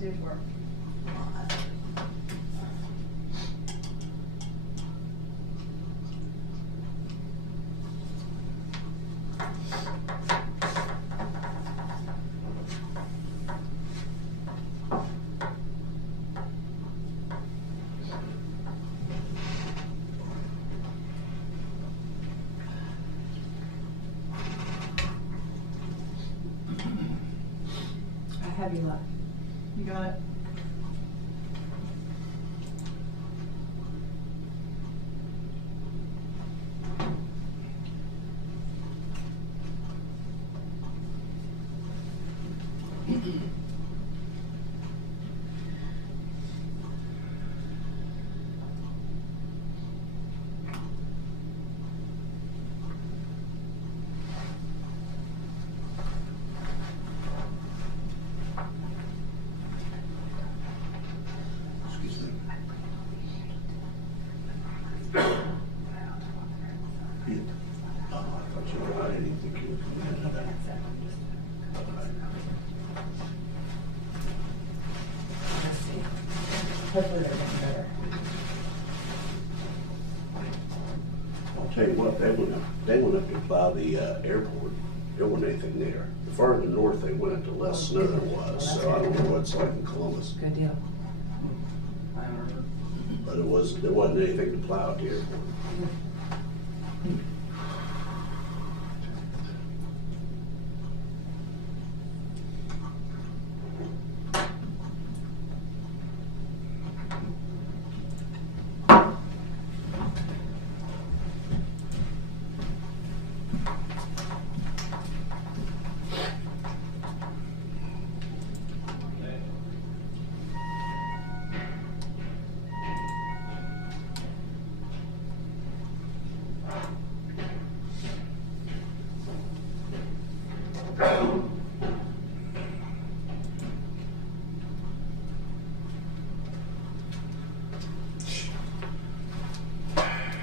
Super. I have you left. You got it? Excuse me. Yeah. Oh, I thought you were, I didn't think you were coming in. Let's see. Hopefully they're getting better. I'll tell you what, they went up to plow the airport. There wasn't anything there. The farther north they went, the less snow there was, so I don't know what it's like in Columbus. Good deal. I don't know. But there wasn't anything to plow at the airport.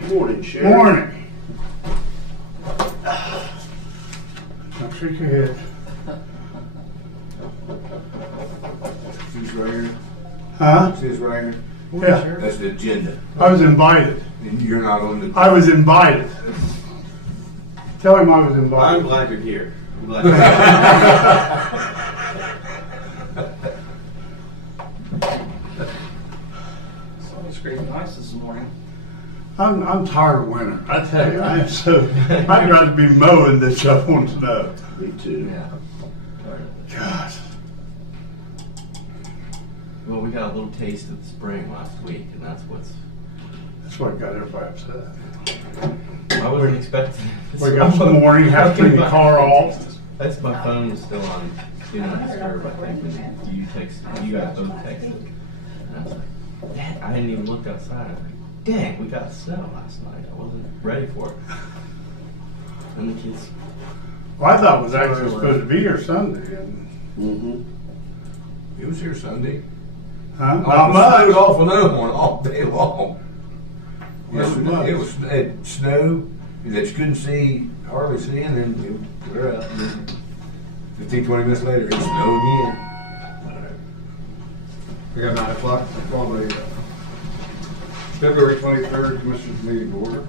Morning, Sheriff. Morning. Don't shake your head. Who's right here? Huh? Says right here. Yeah, That's the agenda. I was invited. And you're not on the. I was invited. Tell him I was I'm invited. glad you're here. I'm glad you're here. It's great and nice this morning. I'm tired of winter. I tell you, I am so, I'd rather be mowing than shoveling snow. Me too. Yeah. God. Well, we got a little taste of the spring last week, and that's That's what got everybody upset. I wasn't expecting. Wake up in the morning, have to turn the car off. That's my phone was still on Do Not Disturb, I think, when you texted, you guys both texted. And I was like, dang, I hadn't even looked outside. I was like, dang, we got snow last night. I wasn't ready for it. And the kids, Well, I thought it was actually supposed to be here Sunday. And, Mm-hmm. It was here Sunday. huh? It Not snowed much. off another one all day long. Not much. It was it snow that you couldn't see, hardly see, and then we're out. And then 15, 20 minutes later, it snowed again. We got 9 o'clock, probably, February 23rd, Commissioners meeting to order.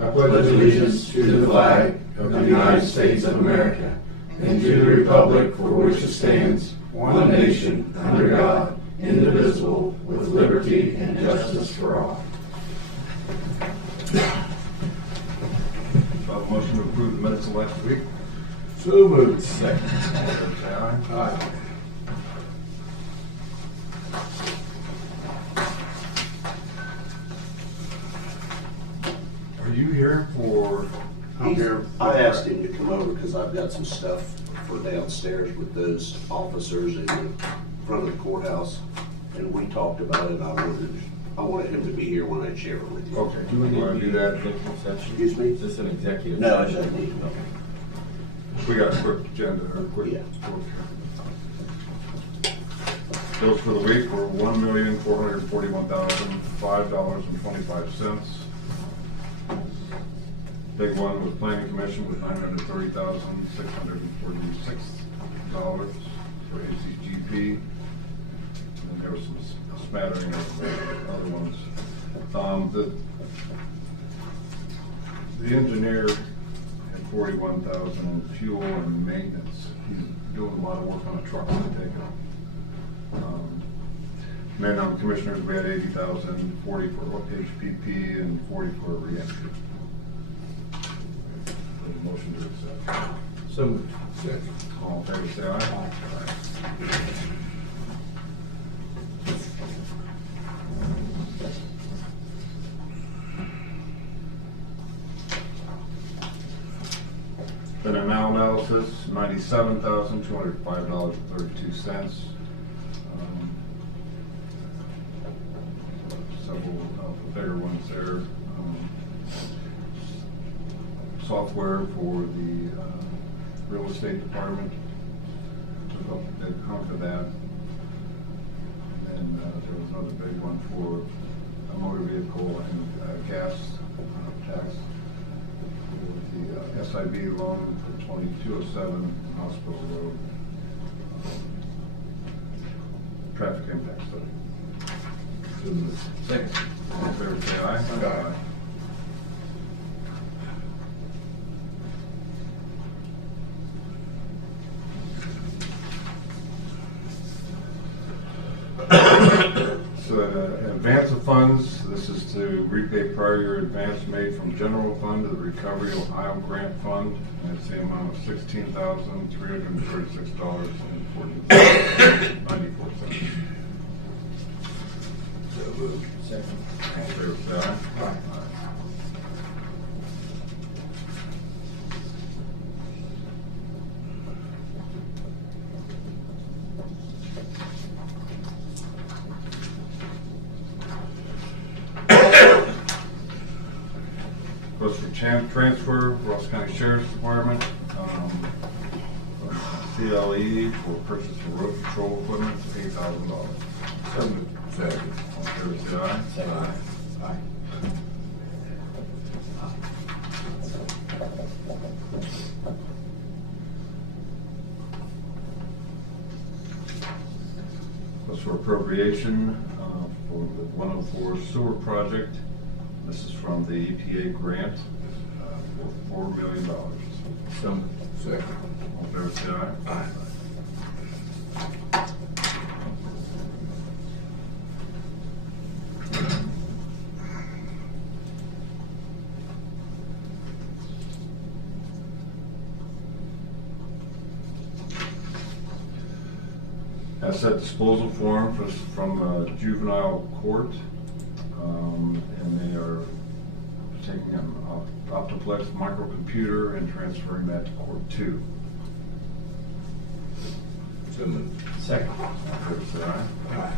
I pledge allegiance to the flag of the United States of America and to the republic for which it stands, one nation, under God, indivisible, with liberty and justice for all. A motion to approve the minutes of last week. So moved. Second. All fair say aye. Aye. Are you here for? I'm here. I asked him to come over because I've got some stuff for downstairs with those officers in the front of the courthouse. And we talked about it. I wanted him to be here when I share it with you. Okay, do we need want to to be do in that? executive session? Excuse me? Is this an executive? No, it session? doesn't need to be. We got a quick agenda, or quick. Yeah. Bills for the week were $1,441,005.25. Big one was planning commission with $930,646. $10,000 in fuel and maintenance. He's doing a lot of work on a truck we're taking. Then on the commissioners, we had 80,000, 40 for HPP and 40 for reentry. Motion to accept. So moved. Second. All in favor, say aye. Aye. Then a now analysis, $97,205.32. Several of the bigger ones there. Software for the real estate department. Took up a big hunk of that. And there was another big one for a motor vehicle and gas tax. The SIB loan for 2207 Hospital Road. Traffic impact study. So moved. Second. All in favor, say aye. Aye. So advance of funds, this is to repay prior year advance made from general fund to the Recovery Ohio Grant Fund, and it's the amount of $16,336.94. So moved. Second. All in favor, say aye. Aye. Goes for transfer, Ross County Sheriff's Department, CLE for purchase of road patrol equipment, $8,000. So moved. Second. All in favor, say aye. Second. Aye. Goes for appropriation for the 104 sewer project. This is from the EPA grant for $4 million. So moved. Second. All in favor, say aye. Aye. Asset disposal form from juvenile court, and they are taking an Optiplex microcomputer and transferring that to court 2. So moved. Second. All in favor, say aye. Aye.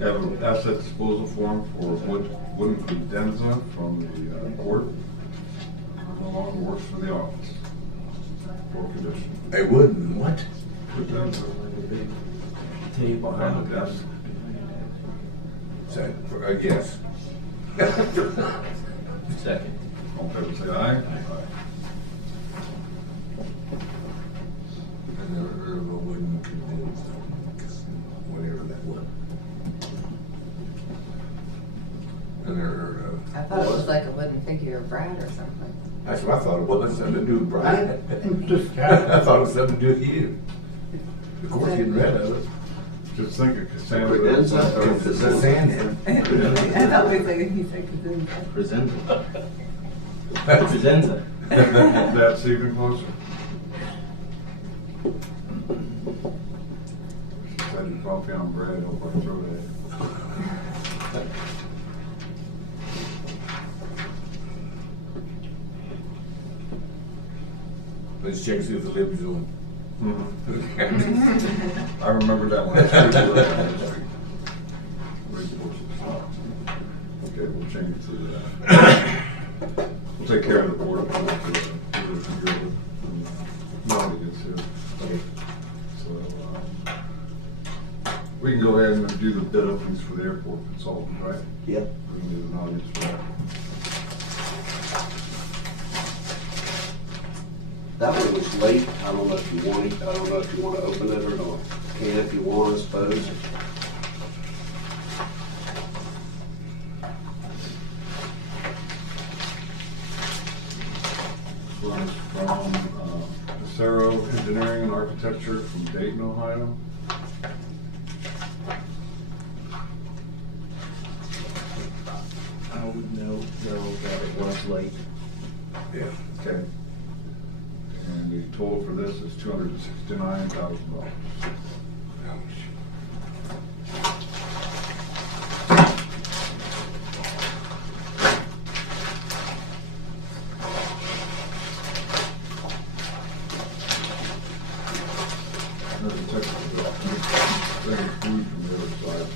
Have an asset disposal form for wooden credenza from the court. No longer works for the office. Poor condition. A wooden what? Credenza. Table. Behind the desk. Second. Yes. Second. All in favor, say aye. I never heard of a wooden condensed, whatever that was. I never heard of. I thought it was like a wooden figure of Brad or something. That's what I thought it was, something to do with Brian. Just I thought it was something to do with you. Of course, getting rid of it. Just think of Cassandra. Credenza or It's a Cassandra? sand head. I thought we said, he said, Presenza. Presenza. That's even closer. She said your coffee on bread over her throat. Let's check and see if the lip is on. I remember that one. That's pretty good on that street. Race horses. Okay, we'll change it to that. We'll take care of the board. Nobody gets here. Okay. So, we can go ahead and do the bid openings for the airport consultant, right? Yep. We can do an audience for that. That one was late. I don't know if you want it, I don't know if you want to open it or not. Can if you want, I suppose. This one is from Acero Engineering and Architecture from Dayton, Ohio. I would know that it was late. Yeah. Okay. And the total for this is $269,000. There's a technical bill. They include from the other side.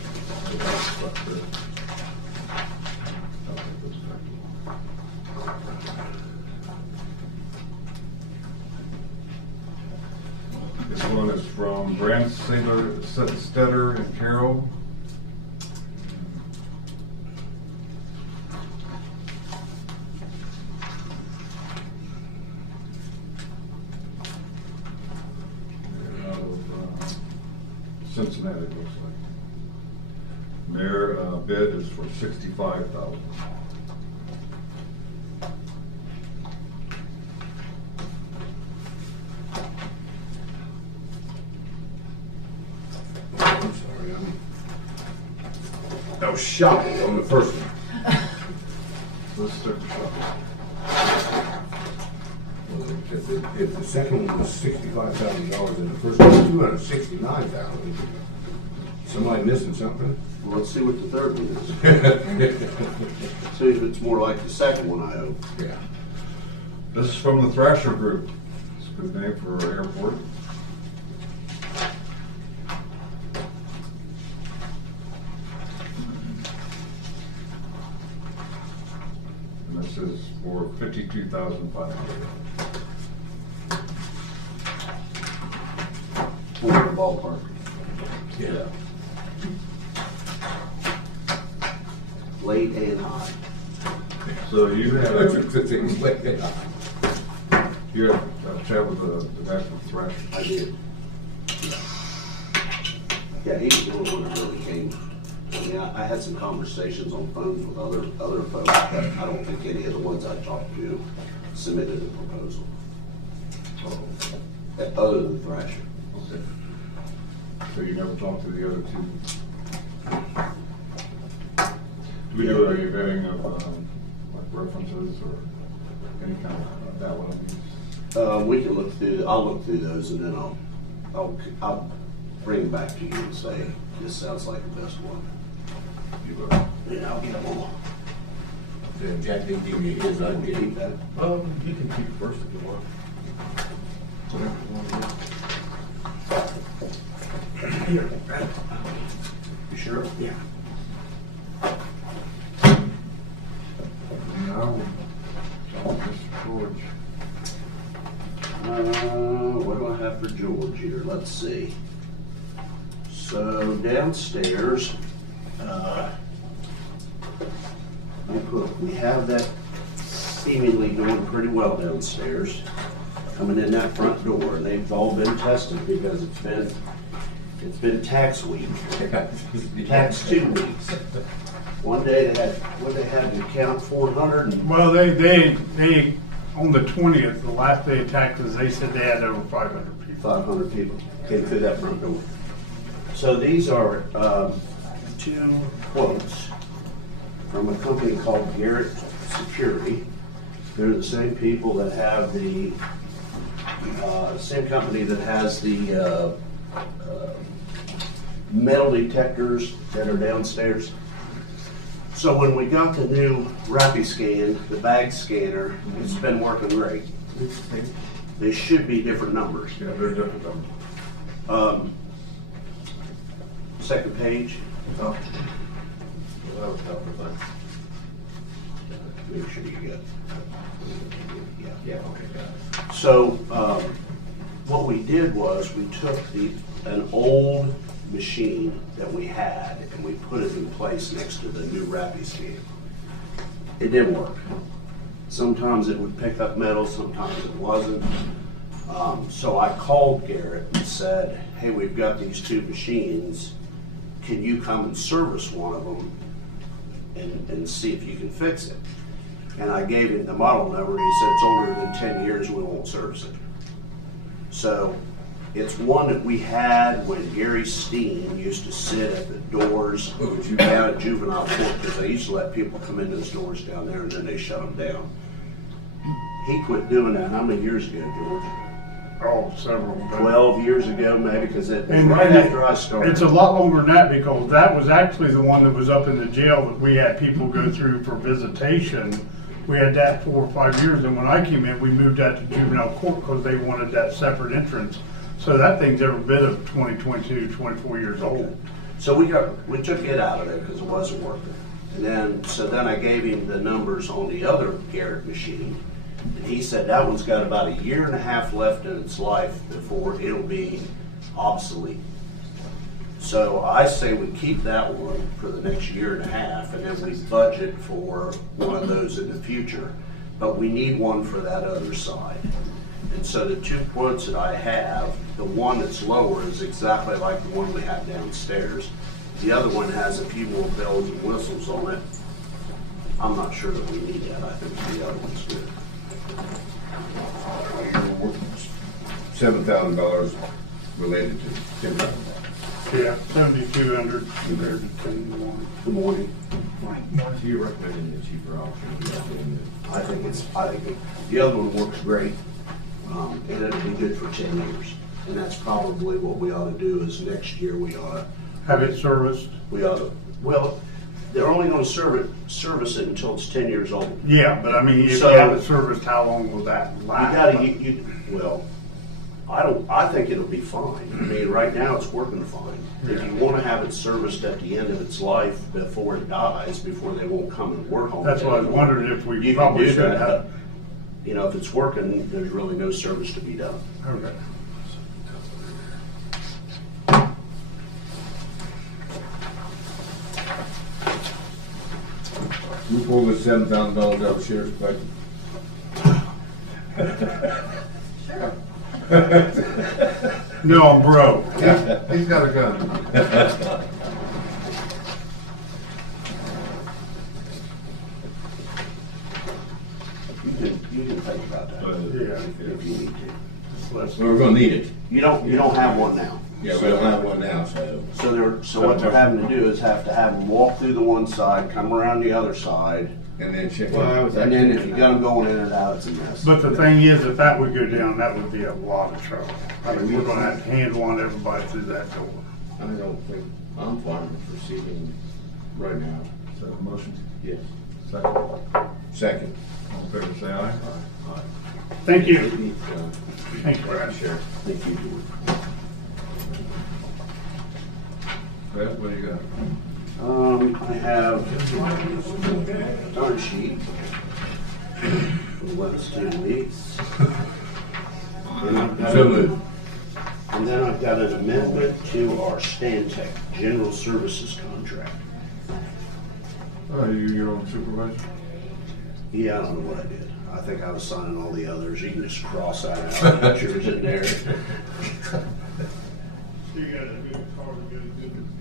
So that's up there. I'll take this back. This one is from Brand Stetter and Carroll. They're out of Cincinnati, it looks like. Their bid is for $65,000. I'm sorry, I was shocked on the first one. Let's start the shop. Well, if the second one was $65,000 and the first one was $269,000, somebody missing something? Well, let's see what the third one is. See if it's more like the second one I hope. Yeah. This is from the Thrasher Group. It's a good name for an airport. And this is for $52,500. For the ballpark. Yeah. Late and high. So you had That's a, the thing. you had a chat with the guy from Thrasher. I did. Yeah, he was the only one that really came. Yeah, I had some conversations on phones with other folks, but I don't think any of the ones I talked to submitted a proposal. Other than Thrasher. Okay. So you never talked to the other two? Do we do a vetting of, like references or any kind of that one? We can look through, I'll look through those and then I'll bring them back to you and say, this sounds like the best one. You Yeah, I'll get them all. Then Jack didn't give me his idea. Keep that. You can keep it first if you want. Whatever you want to do. Here. You sure? Yeah. Now, Mr. George. What do I have for George here? Let's see. So downstairs, we have that seemingly going pretty well downstairs. Coming in that front door, and they've all been tested because it's been tax week. Tax 2 weeks. One day they had to count 400 and Well, they, on the 20th, the last day of taxes, they said they had over 500 people. 500 people came through that front door. So these are two quotes from a company called Garrett Security. They're the same people that have the, same company that has the metal detectors that are downstairs. So when we got the new Rappi Scan, the bag scanner, it's been working great. They should be different numbers. Yeah, they're different numbers. Second page, Oh. Well, that was helpful, but. make sure you get. Yeah. Yeah, okay, got it. So, what we did was we took an old machine that we had and we put it in place next to the new Rappy scan. It didn't work. Sometimes it would pick up metal, sometimes it wasn't. So I called Garrett and said, hey, we've got these two machines. Can you come and service one of them and see if you can fix it? And I gave him the model number, and he said it's older than 10 years, we won't service it. So it's one that we had when Gary Steen used to sit at the doors down at juvenile court, because they used to let people come in those doors down there and then they shut them down. He quit doing that, how many years ago, George? Oh, several. but- 12 years ago, maybe, because it was And right and after I started. It's a lot longer than that, because that was actually the one that was up in the jail that we had people go through for visitation. We had that 4 or 5 years, and when I came in, we moved that to juvenile court because they wanted that separate entrance. So that thing's every bit of 22, 24 years old. So we took it out of there because it wasn't working. And then I gave him the numbers on the other Garrett machine. And he said that one's got about 1.5 years left in its life before it'll be obsolete. So I say we keep that one for the next 1.5 years, and then we budget for one of those in the future. But we need one for that other side. And so the two quotes that I have, the one that's lower is exactly like the one we have downstairs. The other one has a few more bells and whistles on it. I'm not sure that we need that. I think the other one's good. $7,000 related to $10,000. Yeah, 7,200 compared to 10,100. Good morning. So you're recommending the cheaper option? I think the other one works great, and it'll be good for 10 years. And that's probably what we ought to do is next year we ought Have it serviced? to, well, they're only gonna service it until it's 10 years old. Yeah, but I mean, if you So- have it serviced, how long will that You last? gotta, well, I think it'll be fine. I mean, right now it's working fine. If you wanna have it serviced at the end of its life before it dies, before they won't come and work on it. That's what I was wondering if we You can probably do should that, have. but, you know, if it's working, there's really no service to be done. Okay. You pull this $7,000 out of the sheriff's budget. No, I'm broke. He's got a gun. You can think about that Yeah. if you need to. Let's- We're gonna need it. You don't have one now. Yeah, we don't have one now, so. So what they're having to do is have them walk through the one side, come around the other side, And then check. Well, I was and then if you got them going in and out, it's a mess. But the thing is, if that would go down, that would be a lot of trouble. I mean, we're gonna have to handle on everybody through that door. I don't think, I'm fine with proceeding right now. So motion, Yes. second, all Second. in favor, say aye. Thank you. It needs, Thank you, Brad. Sheriff. Thank you, George. Beth, what do you got? I have a darn sheet for the last 2 weeks. And then I've got an amendment to our Stantec General Services contract. Oh, you your own supervisor? Yeah, I don't know what I did. I think I was signing all the others. You can just cross that out, put yours in there.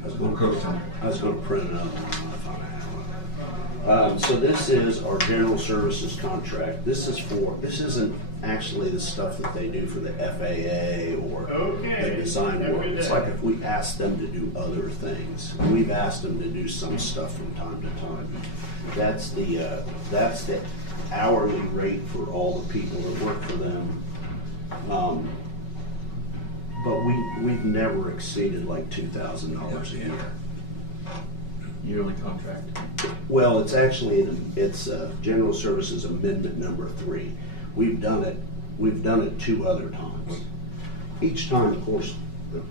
I was gonna print it up. If I have one. So this is our general services contract. This isn't actually the stuff that they do for the FAA or the design work. It's like if we ask them to do other things. We've asked them to do some stuff from time to time. That's the hourly rate for all the people that work for them. But we've never exceeded like $2,000 a year. Yearly contract. Well, it's actually, it's General Services Amendment number 3. We've done it We've done it 2 other times. Each time, of course, the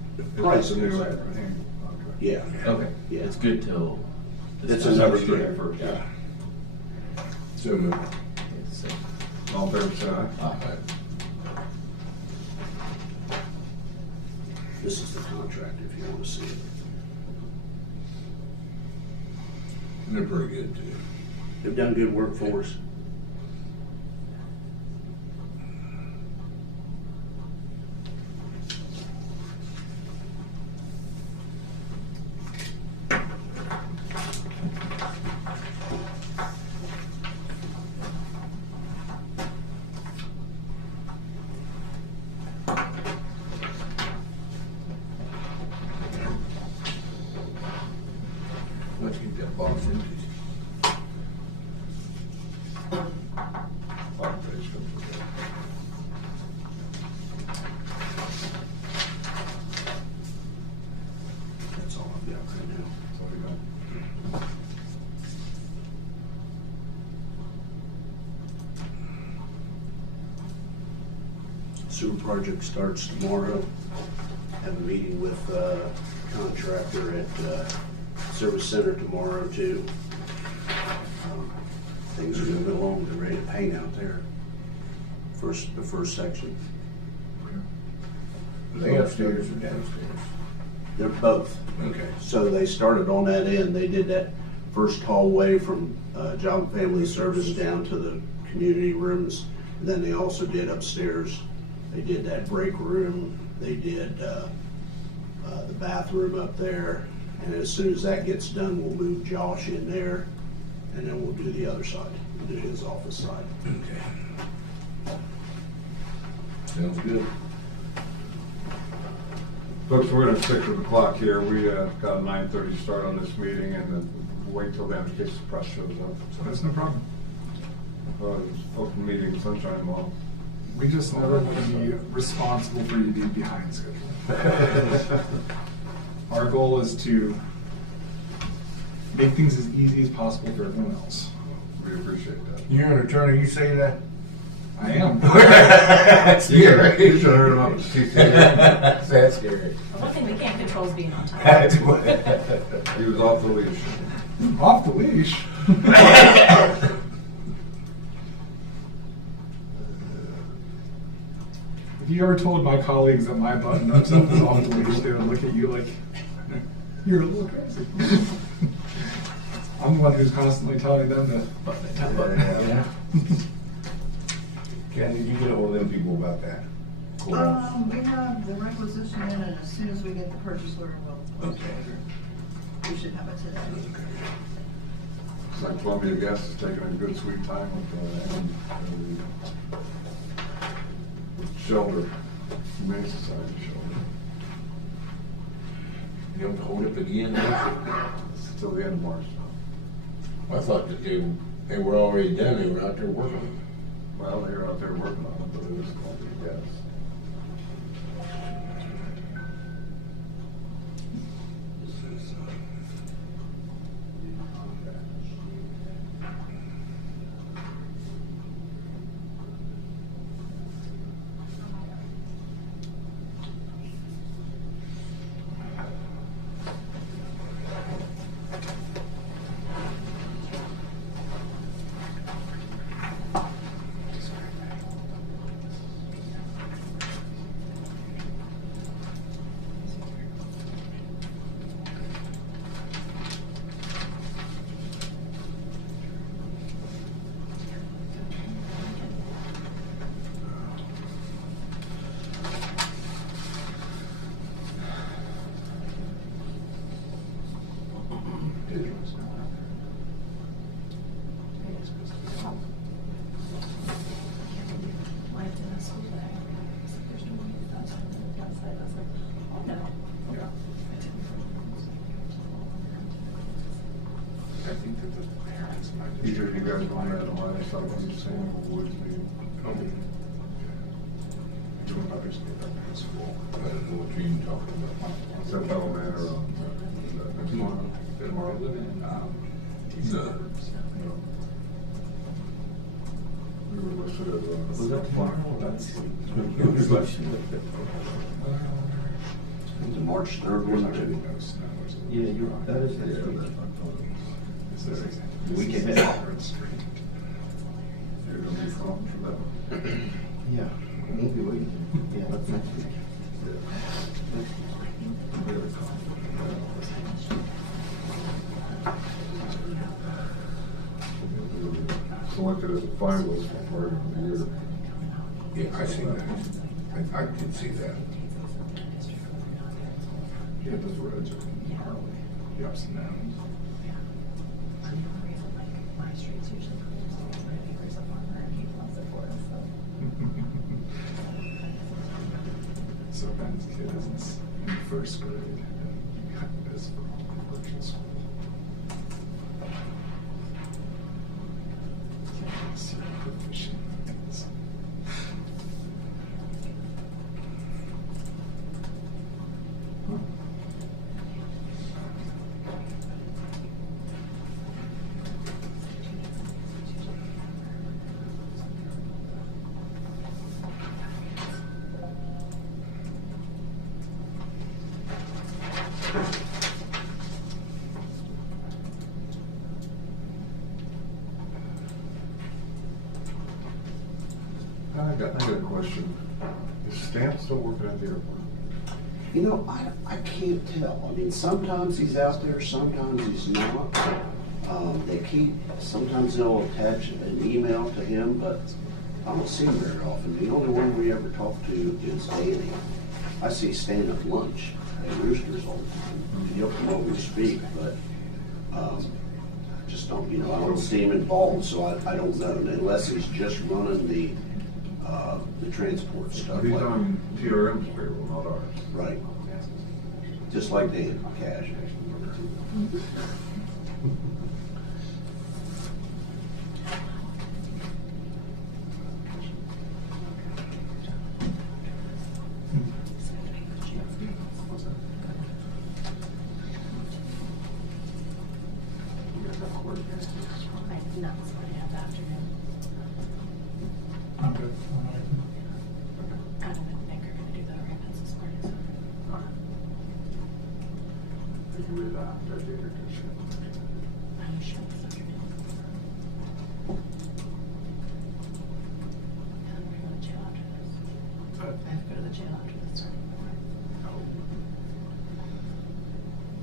price It's a new is, contract. yeah. Okay. Yeah. It's good till. It's this another time. year. First. Yeah. So moved. So, All in favor, say aye. Aye. This is the contract if you want to see it. And they're pretty good too. They've done good work for us. Let's get that box empty. Bottom page comes with that. That's all I've got right now. That's all you got. Sewer project starts tomorrow. Have a meeting with contractor at Service Center tomorrow too. Things are moving along, they're ready to paint out there. The first section. Are they upstairs or downstairs? They're both. Okay. So they started on that end, they did that first hallway from Job and Family Service down to the community rooms. And then they also did upstairs, they did that break room, they did the bathroom up there. And as soon as that gets done, we'll move Josh in there, and then we'll do the other side, we'll do his office side. Okay. Sounds good. Folks, we're gonna stick to the clock here. We got a 9:30 start on this meeting, and then wait till then in case the press shows up. That's no problem. It's open meeting, sunshine law. We just never want to be responsible for you being behind schedule. Our goal is to make things as easy as possible for everyone else. We appreciate that. You're an attorney, you say that? I am. That's scary. You should have heard about the CCA. That's scary. One thing we can't control is being on time. That's what. He was off the leash. Off the leash. If you ever told my colleagues that my button-up stuff is off the leash, they would look at you like, you're a little crazy. I'm the one who's constantly telling them to button it down, button it down. Ken, did you get ahold of them people about that? Courthouse? We have the requisition in, and as soon as we get the purchase order, we'll, Okay. we should have it today. It's like Columbia Gas is taking a good sweet time with the shelter, Humane Society shelter. You have to hold up again? It's till the end of March. I thought that they were already done, they were out there working on it. Well, they're out there working on it, but it is Columbia Gas. Yeah. I think that the parents might. Either you guys want that on my side, I'm just saying, or would be. You don't understand that in school. I don't know what you're even talking about. Is that Battle Manor on? Tomorrow. Tomorrow. No. We were listed as. Was that tomorrow? That's. The March 3rd one, too. Yeah, you're right. That is next week. Week ahead. You're gonna be prompt for that one. Yeah, we'll be waiting. Yeah, that's next week. Selected as a finalist for part of the year. Yeah, I see that. I did see that. Yeah, those roads are gnarly, the ups and downs. My street's usually closed, so my neighbor's a farmer and he loves it for us, so. So Ben's kid is in first grade and got this for virtual school. See how proficient he is. I got a question. Is Stan still working at the airport? You know, I can't tell. I mean, sometimes he's out there, sometimes he's not. Sometimes they'll attach an email to him, but I don't see him very often. The only one we ever talk to is Danny. I see Stan at lunch at Roosters all the time. He'll come over and speak, but I just don't, I don't see him involved, so I don't know, unless he's just running the transport stuff. He's like- on TRM's payroll, not ours. Right. Just like Dan, cash. You guys have court? I'm not sorry out afternoon. I'm good. Adam and Nick are gonna do the ribbons this morning, so. You can read that. That's your question. I'm sure this afternoon. And we're going to jail after this. I have to go to the jail after this starting tomorrow.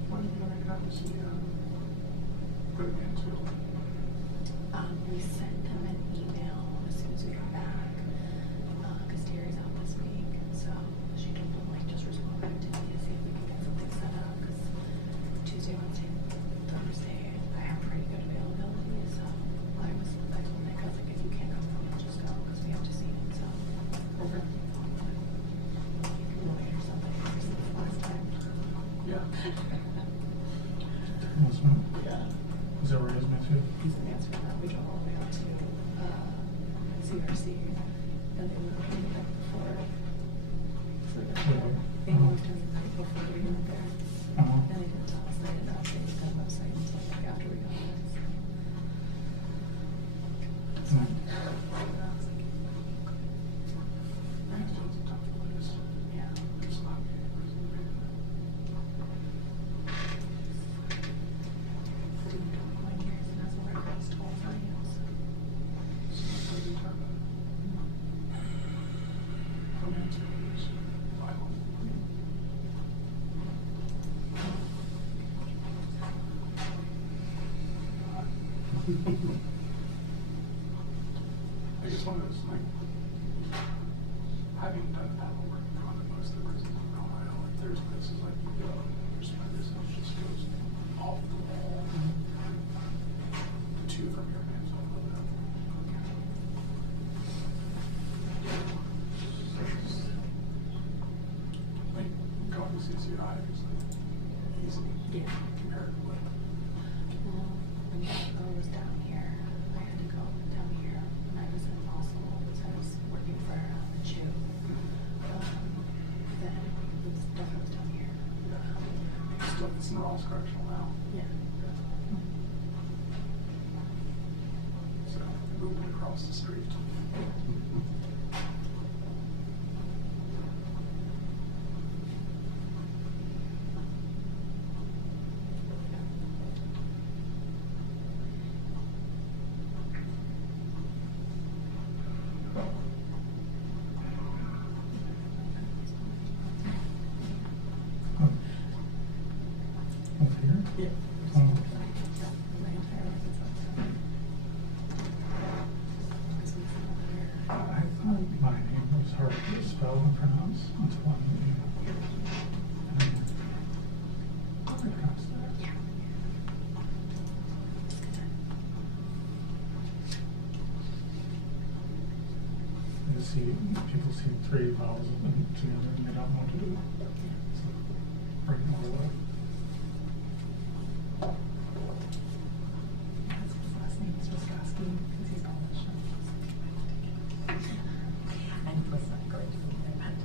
When are you gonna have to see, put it into? We sent him an email as soon as we got back, cause Terry's out this week, so she told him like just respond back to me to see if we can get something set up, cause Tuesday, Wednesday, Thursday, I have pretty good availability, so I told Nick, I was like, if you can't come, then just go, cause we have to see him, so. Okay. Lawyer or something, this is the last time. Yeah. Yeah. Is that where he is next week? He's an answer for that. We drove all the way out to CRC, and they were looking at before. So they moved him before we went there. And they didn't tell us they didn't update the website until like after we got there. So, I was like, yeah. I just wanted to, like, having done panel work on it, most of the prisons in Ohio, like, there's places like you go, there's this just goes off the wall. The two from your man's home of that. Like, going to CCI is like easy Yeah. comparatively. Well, when I was down here, I had to go down here when I was in Fossil, because I was working for the Chew. Then the stuff was down here. It's in Ross Correctional now. Yeah. So, moving across the street. Over here? Yeah. Oh. I thought my name was hard to spell and pronounce until I knew. Yeah. I see people see 3 vowels together and they don't know what to do. So, bring it all up. His last name is Roskowski because he's Polish. And it was not great for me, but.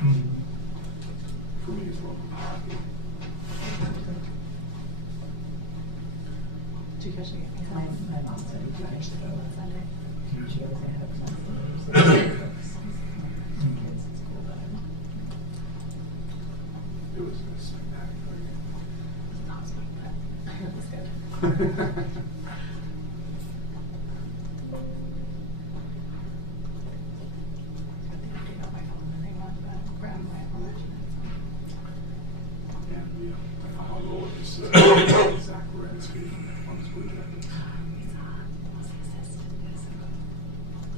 Mm. For me as well. Did you catch it? My mom said he finished it on Sunday. She always had it on kids at school, but It was spectacular. it's not awesome, but it was good. I think I got my phone and they wanted to grab my information. And the final goal is Zach Wierenski on his blue jacket. He's was the assistant.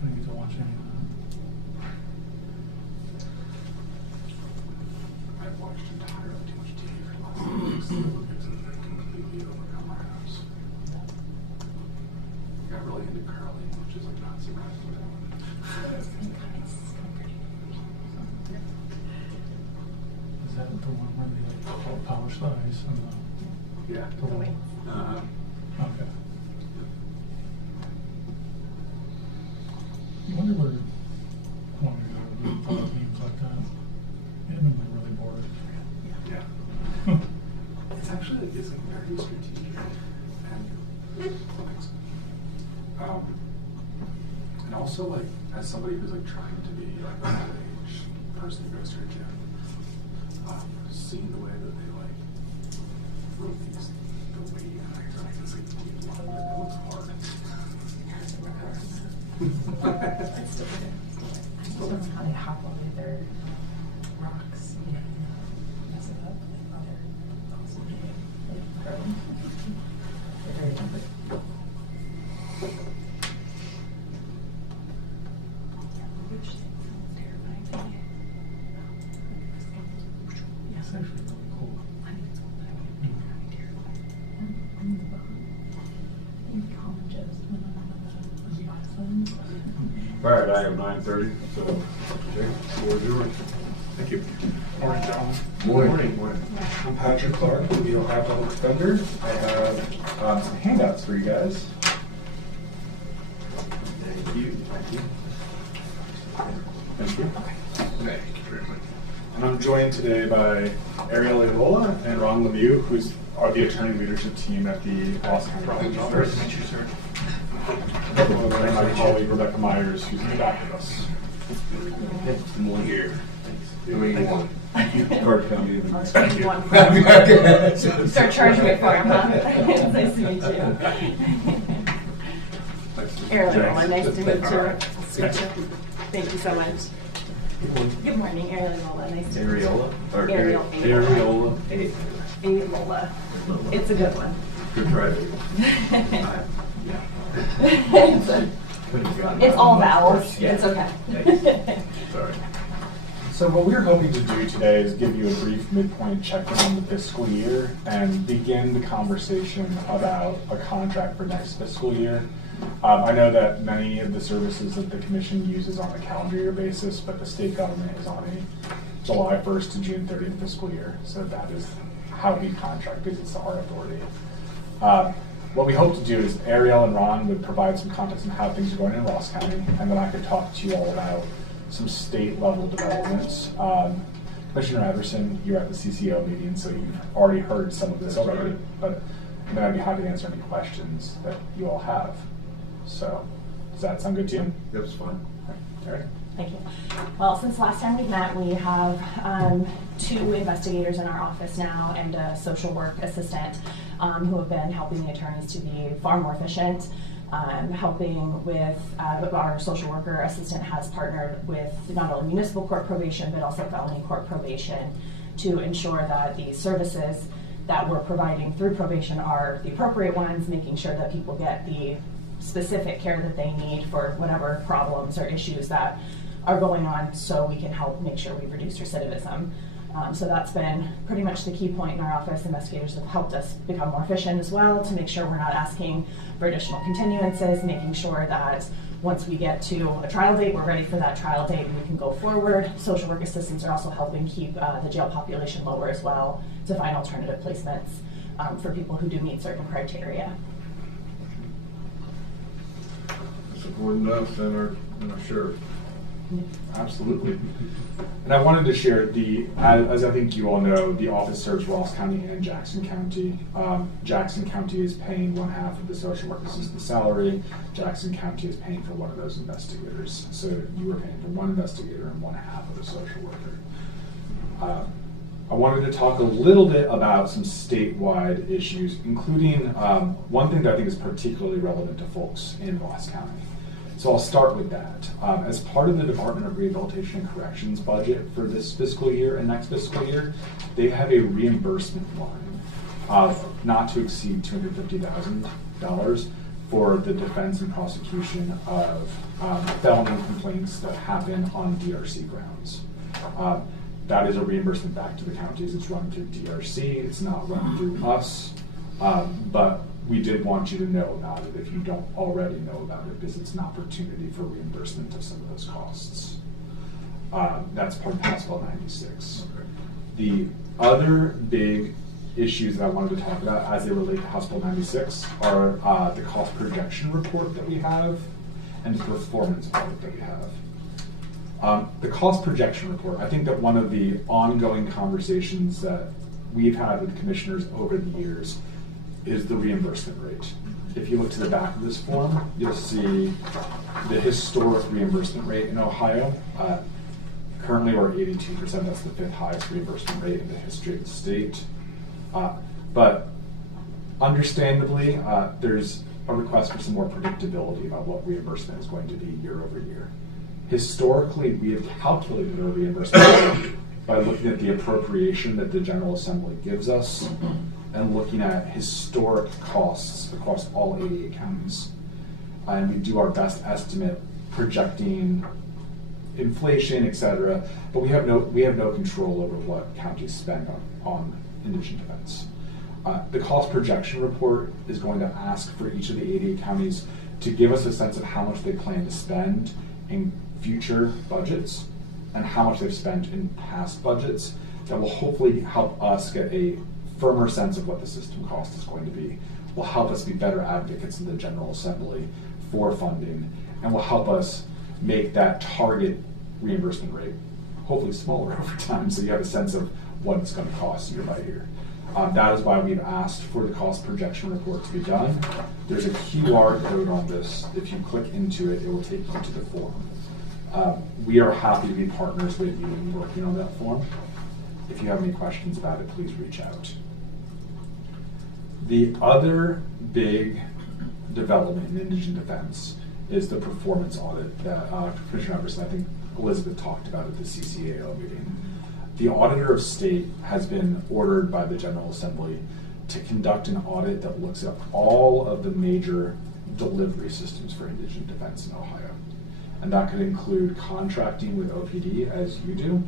I need to watch any of that. I've watched entirely too much TV for the last 2 weeks. To look into the completely overcome my house. I got really into curling, which is like not surprising to anyone. Is that the one where they like polish the ice and Yeah. the wall? Okay. I wonder where one of the football teams like that. Yeah, I'm like really bored. Yeah. It's actually like, it's like very strategic and thanks. And also like as somebody who's like trying to be like a middle-aged person who goes to a gym, seeing the way that they like wrote these the weight and like this like deep line, like, it looks hard. It's still good. I still don't know how they hop over their rocks and mess it up. My brother also did it. They pro. They're very different. Terrifying to me. It's actually really cool. I think it's cool, but I wouldn't be very terrified. All right, I have 9:30, so Jake, floor is yours. Thank you. Morning, John. Morning. I'm Patrick Clark, with the Ohio Public Defender. I have some handouts for you guys. Thank you. Thank you. Thank you very much. And I'm joined today by Ariel Iola and Ron Lemieux, who are the attorney leadership team at the Boston Province Office. Nice to meet you, sir. And my colleague Rebecca Myers, who's in the back of us. One here. One. Card county. Thank you. Start charging me for him, huh? Nice to meet you. Ariel, nice to meet you. Thank you so much. Good morning, Ariel. Nice to meet you. Areola? Or Ariel. Areola? Areola. It's a good one. Good try. It's all vowels. Yeah. It's okay. Sorry. So what we're hoping to do today is give you a brief midpoint check-in on the fiscal year and begin the conversation about a contract for next fiscal year. I know that many of the services that the commission uses on a calendar year basis, but the state government is on a July 1st to June 30th fiscal year. So that is how we contract because it's our authority. What we hope to do is Ariel and Ron would provide some context on how things are going in Ross County, and then I could talk to you all about some state level developments. Commissioner Everson, you're at the CCO meeting, so you've already heard some of this That's already, right. but then I'd be happy to answer any questions that you all have. So, does that sound good to you? That's fine. All right. Thank you. Well, since last time we've met, we have 2 investigators in our office now and a social work assistant who have been helping the attorneys to be far more efficient. Helping with our social worker assistant has partnered with not only municipal court probation but also felony court probation to ensure that the services that we're providing through probation are the appropriate ones, making sure that people get the specific care that they need for whatever problems or issues that are going on, so we can help make sure we reduce recidivism. So that's been pretty much the key point in our office. Investigators have helped us become more efficient as well to make sure we're not asking for additional continuances, making sure that once we get to a trial date, we're ready for that trial date and we can go forward. Social work assistants are also helping keep the jail population lower as well to find alternative placements for people who do meet certain criteria. It's important enough than our sheriff. Absolutely. And I wanted to share as I think you all know, the office serves Ross County and Jackson County. Jackson County is paying 1/2 of the social work assistant salary. Jackson County is paying for one of those investigators. So you are paying for one investigator and 1/2 of the social worker. I wanted to talk a little bit about some statewide issues, including one thing that I think is particularly relevant to folks in Ross County. So I'll start with that. As part of the Department of Rehabilitation and Corrections budget for this fiscal year and next fiscal year, they have a reimbursement line of not to exceed $250,000 for the defense and prosecution of felony complaints that happen on DRC grounds. That is a reimbursement back to the counties. It's run through DRC. It's not run through us. But we did want you to know about it if you don't already know about it, because it's an opportunity for reimbursement of some of those costs. That's part of House Bill 96. The other big issues that I wanted to talk about as they relate to House Bill 96 are the cost projection report that we have and the performance audit that we have. The cost projection report, I think that one of the ongoing conversations that we've had with commissioners over the years is the reimbursement rate. If you look to the back of this form, you'll see the historic reimbursement rate in Ohio. Currently we're 82%, that's the 5th highest reimbursement rate in the history of the state. But understandably, there's a request for some more predictability about what reimbursement is going to be year over year. Historically, we have calculated our reimbursement rate by looking at the appropriation that the General Assembly gives us and looking at historic costs across all 88 counties. And we do our best estimate projecting inflation, et cetera, but we have no control over what counties spend on indigent defense. The cost projection report is going to ask for each of the 88 counties to give us a sense of how much they plan to spend in future budgets and how much they've spent in past budgets. That will hopefully help us get a firmer sense of what the system cost is going to be, will help us be better advocates in the General Assembly for funding, and will help us make that target reimbursement rate hopefully smaller over time, so you have a sense of what it's going to cost year by year. That is why we've asked for the cost projection report to be done. There's a QR code on this. If you click into it, it will take you to the form. We are happy to be partners with you in working on that form. If you have any questions about it, please reach out. The other big development in indigent defense is the performance audit that Commissioner Everson, I think Elizabeth talked about at the CCAO meeting. The Auditor of State has been ordered by the General Assembly to conduct an audit that looks at all of the major delivery systems for indigent defense in Ohio. And that could include contracting with OPD, as you do.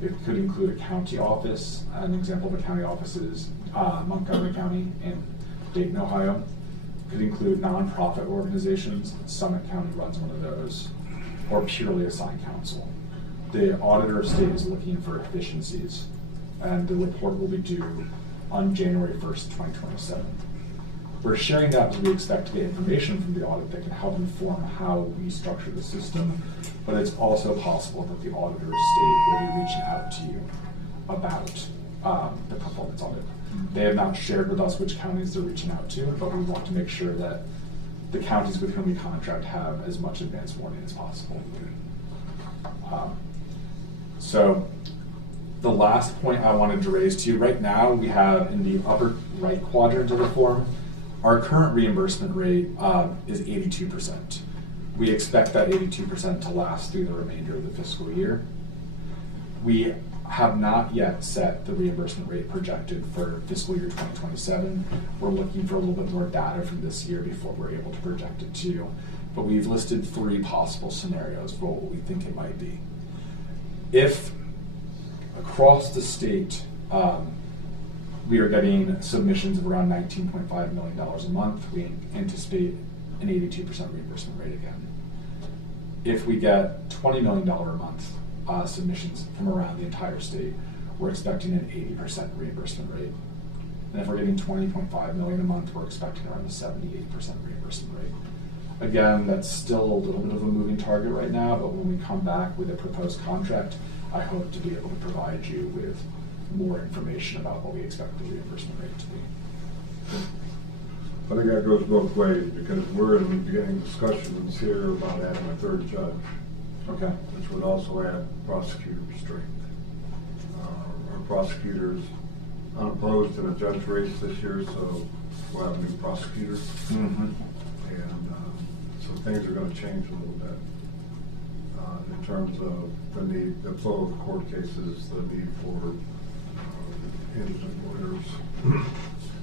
It could include a county office. An example of a county office is Montgomery County in Dayton, Ohio. It could include nonprofit organizations. Summit County runs one of those, or purely assigned counsel. The Auditor of State is looking for efficiencies, and the report will be due on January 1st, 2027. We're sharing that because we expect to get information from the audit that can help inform how we structure the system, but it's also possible that the auditor of state will be reaching out to you about the performance audit. They have not shared with us which counties they're reaching out to, but we want to make sure that the counties with whom we contract have as much advance warning as possible. So the last point I wanted to raise to you, right now we have in the upper right quadrant of the form, our current reimbursement rate is 82%. We expect that 82% to last through the remainder of the fiscal year. We have not yet set the reimbursement rate projected for fiscal year 2027. We're looking for a little bit more data from this year before we're able to project it to you. But we've listed 3 possible scenarios for what we think it might be. If across the state, we are getting submissions of around $19.5 million a month, we anticipate an 82% reimbursement rate again. If we get $20 million a month submissions from around the entire state, we're expecting an 80% reimbursement rate. And if we're getting $20.5 million a month, we're expecting around a 78% reimbursement rate. Again, that's still a little bit of a moving target right now, but when we come back with a proposed contract, I hope to be able to provide you with more information about what we expect the reimbursement rate to be. I think that goes both ways, because we're in the beginning discussions here about adding a 3rd judge. Okay. Which would also add prosecutor strength. Our prosecutors unopposed in a judge race this year, so we'll have a new prosecutor. Mm-hmm. And so things are going to change a little bit in terms of the flow of court cases, the need for indigent lawyers.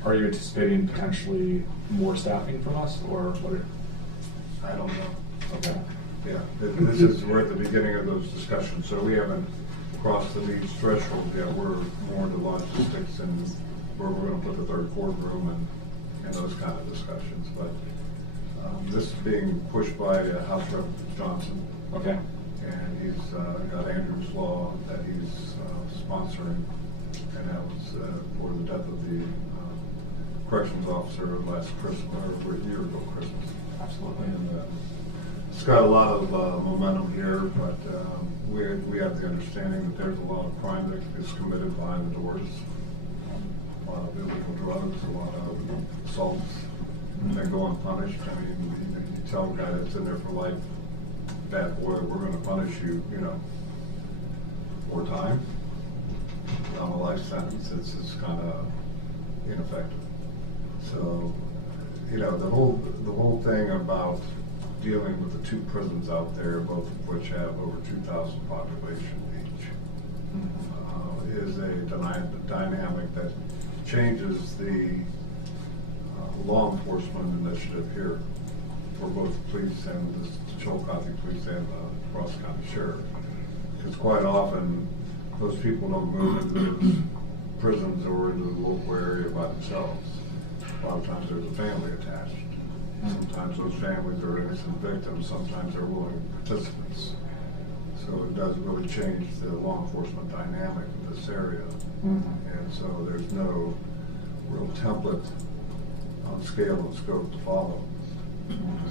Are you anticipating potentially more staffing from us, or what? I don't know. Okay. Yeah, we're at the beginning of those discussions, so we haven't crossed the needs threshold yet. We're more into logistics and where we're going to put the 3rd courtroom and those kind of discussions. But this is being pushed by House Rep. Johnson. Okay. And he's got Andrew's Law that he's sponsoring, and that was for the death of the corrections officer last Christmas, or a year ago Christmas. Absolutely. And it's got a lot of momentum here, but we have the understanding that there's a lot of crime that is committed behind the doors. A lot of illegal drugs, a lot of assaults that go unpunished. I mean, you tell a guy that's in there for life, bad boy, we're going to punish you, for time, on a life sentence. It's kind of ineffective. So, the whole thing about dealing with the 2 prisons out there, both of which have over 2,000 population each, is a dynamic that changes the law enforcement initiative here for both police and the Chillicothe Police and the Ross County Sheriff. Because quite often, those people don't move into those prisons or into the local area by themselves. A lot of times there's a family attached. Sometimes those families are innocent victims, sometimes they're willing participants. So it does really change the law enforcement dynamic in this area. And so there's no real template on scale and scope to follow.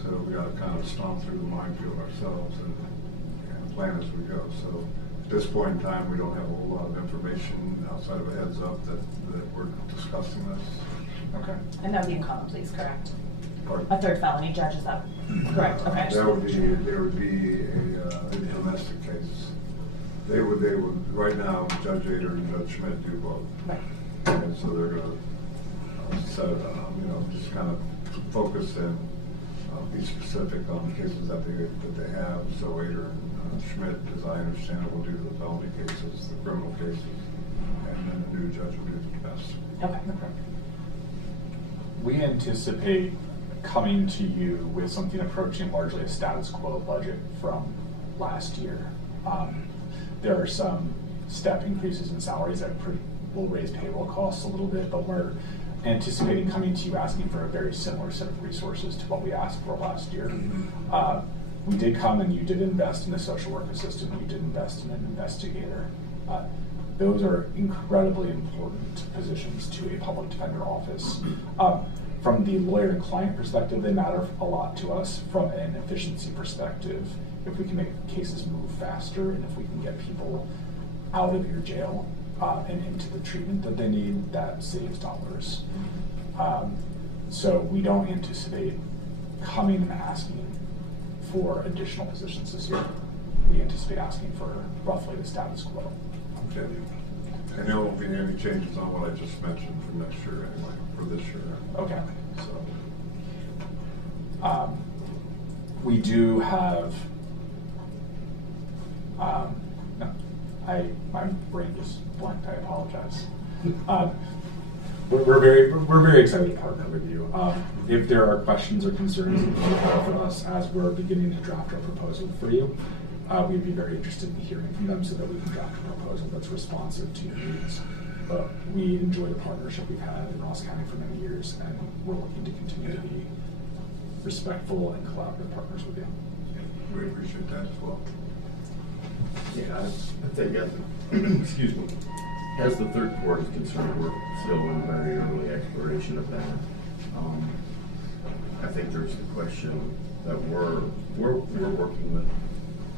So we got to kind of stomp through the minefield ourselves and plan as we go. So at this point in time, we don't have a whole lot of information outside of a heads up that we're discussing this. Okay. And that would be in common pleas, correct? Pardon? A 3rd felony judge, is that correct? Okay. There would be a domestic case. They would, right now, Judge Ader and Judge Schmidt do both. Right. And so they're going to set, just kind of focus and be specific on the cases that they have. So Ader and Schmidt, as I understand it, will do the felony cases, the criminal cases, and then the new judge will do the domestic. Okay. We anticipate coming to you with something approaching largely a status quo budget from last year. There are some step increases in salaries that will raise payroll costs a little bit, but we're anticipating coming to you asking for a very similar set of resources to what we asked for last year. We did come and you did invest in a social work assistant, you did invest in an investigator. Those are incredibly important positions to a public defender office. from the lawyer and client perspective, they matter a lot to us from an efficiency perspective. If we can make cases move faster and if we can get people out of your jail and into the treatment that they need, that saves dollars. So we don't anticipate coming and asking for additional positions this year. We anticipate asking for roughly the status quo. Okay. And there won't be any changes on what I just mentioned for next year anyway, for this year. Okay. So, We do have, no, my brain just blanked, I apologize. We're very excited to partner with you. If there are questions or concerns that you have for us as we're beginning to draft our proposal for you, we'd be very interested in hearing from them so that we can draft a proposal that's responsive to your needs. But we enjoy the partnership we've had in Ross County for many years, and we're looking to continue to be respectful and collaborative partners with you. we appreciate that as well. Yeah, I think excuse me, as the third court is concerned, we're still in very early exploration of that. I think there's the question that we're working with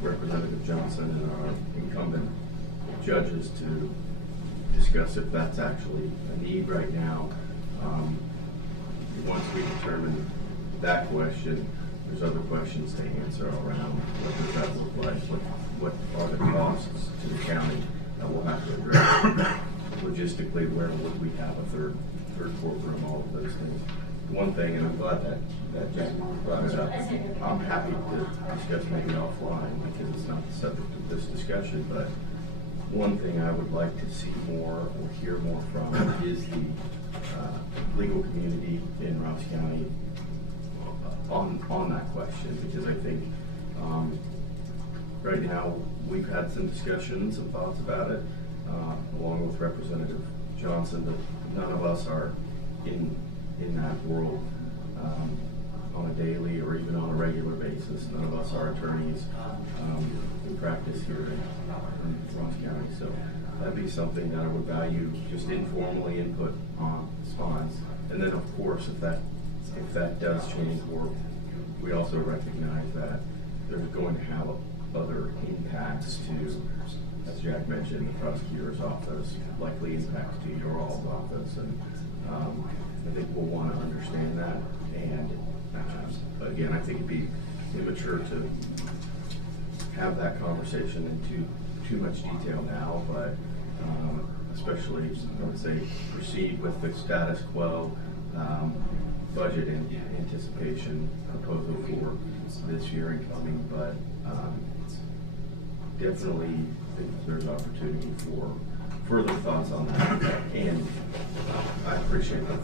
Representative Johnson and our incumbent judges to discuss if that's actually a need right now. Once we determine that question, there's other questions to answer around what does that look like, what are the costs to the county that we'll have to address. Logistically, where would we have a third courtroom, all of those things. One thing, and I'm glad that Jack brought it up, I'm happy to discuss maybe offline because it's not the subject of this discussion, but one thing I would like to see more or hear more from is the legal community in Ross County on that question, because I think right now we've had some discussions and thoughts about it, along with Representative Johnson, but none of us are in that world on a daily or even on a regular basis. None of us are attorneys who practice here in Ross County. So that'd be something that I would value, just informally input on response. And then of course, if that does change, we also recognize that there's going to have other impacts to, as Jack mentioned, the prosecutor's office, likely impacts to your all's office, and I think we'll want to understand that. And again, I think it'd be immature to have that conversation in too much detail now, but especially, I would say, proceed with the status quo budget and anticipation proposal for this year and coming, but definitely think there's opportunity for further thoughts on that. And I appreciate the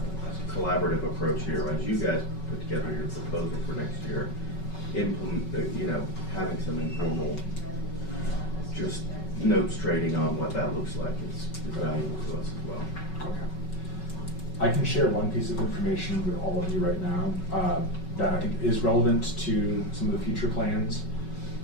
collaborative approach here as you guys put together your proposal for next year. Having some informal just notes trading on what that looks like is valuable to us as well. Okay. I can share one piece of information with all of you right now that I think is relevant to some of the future plans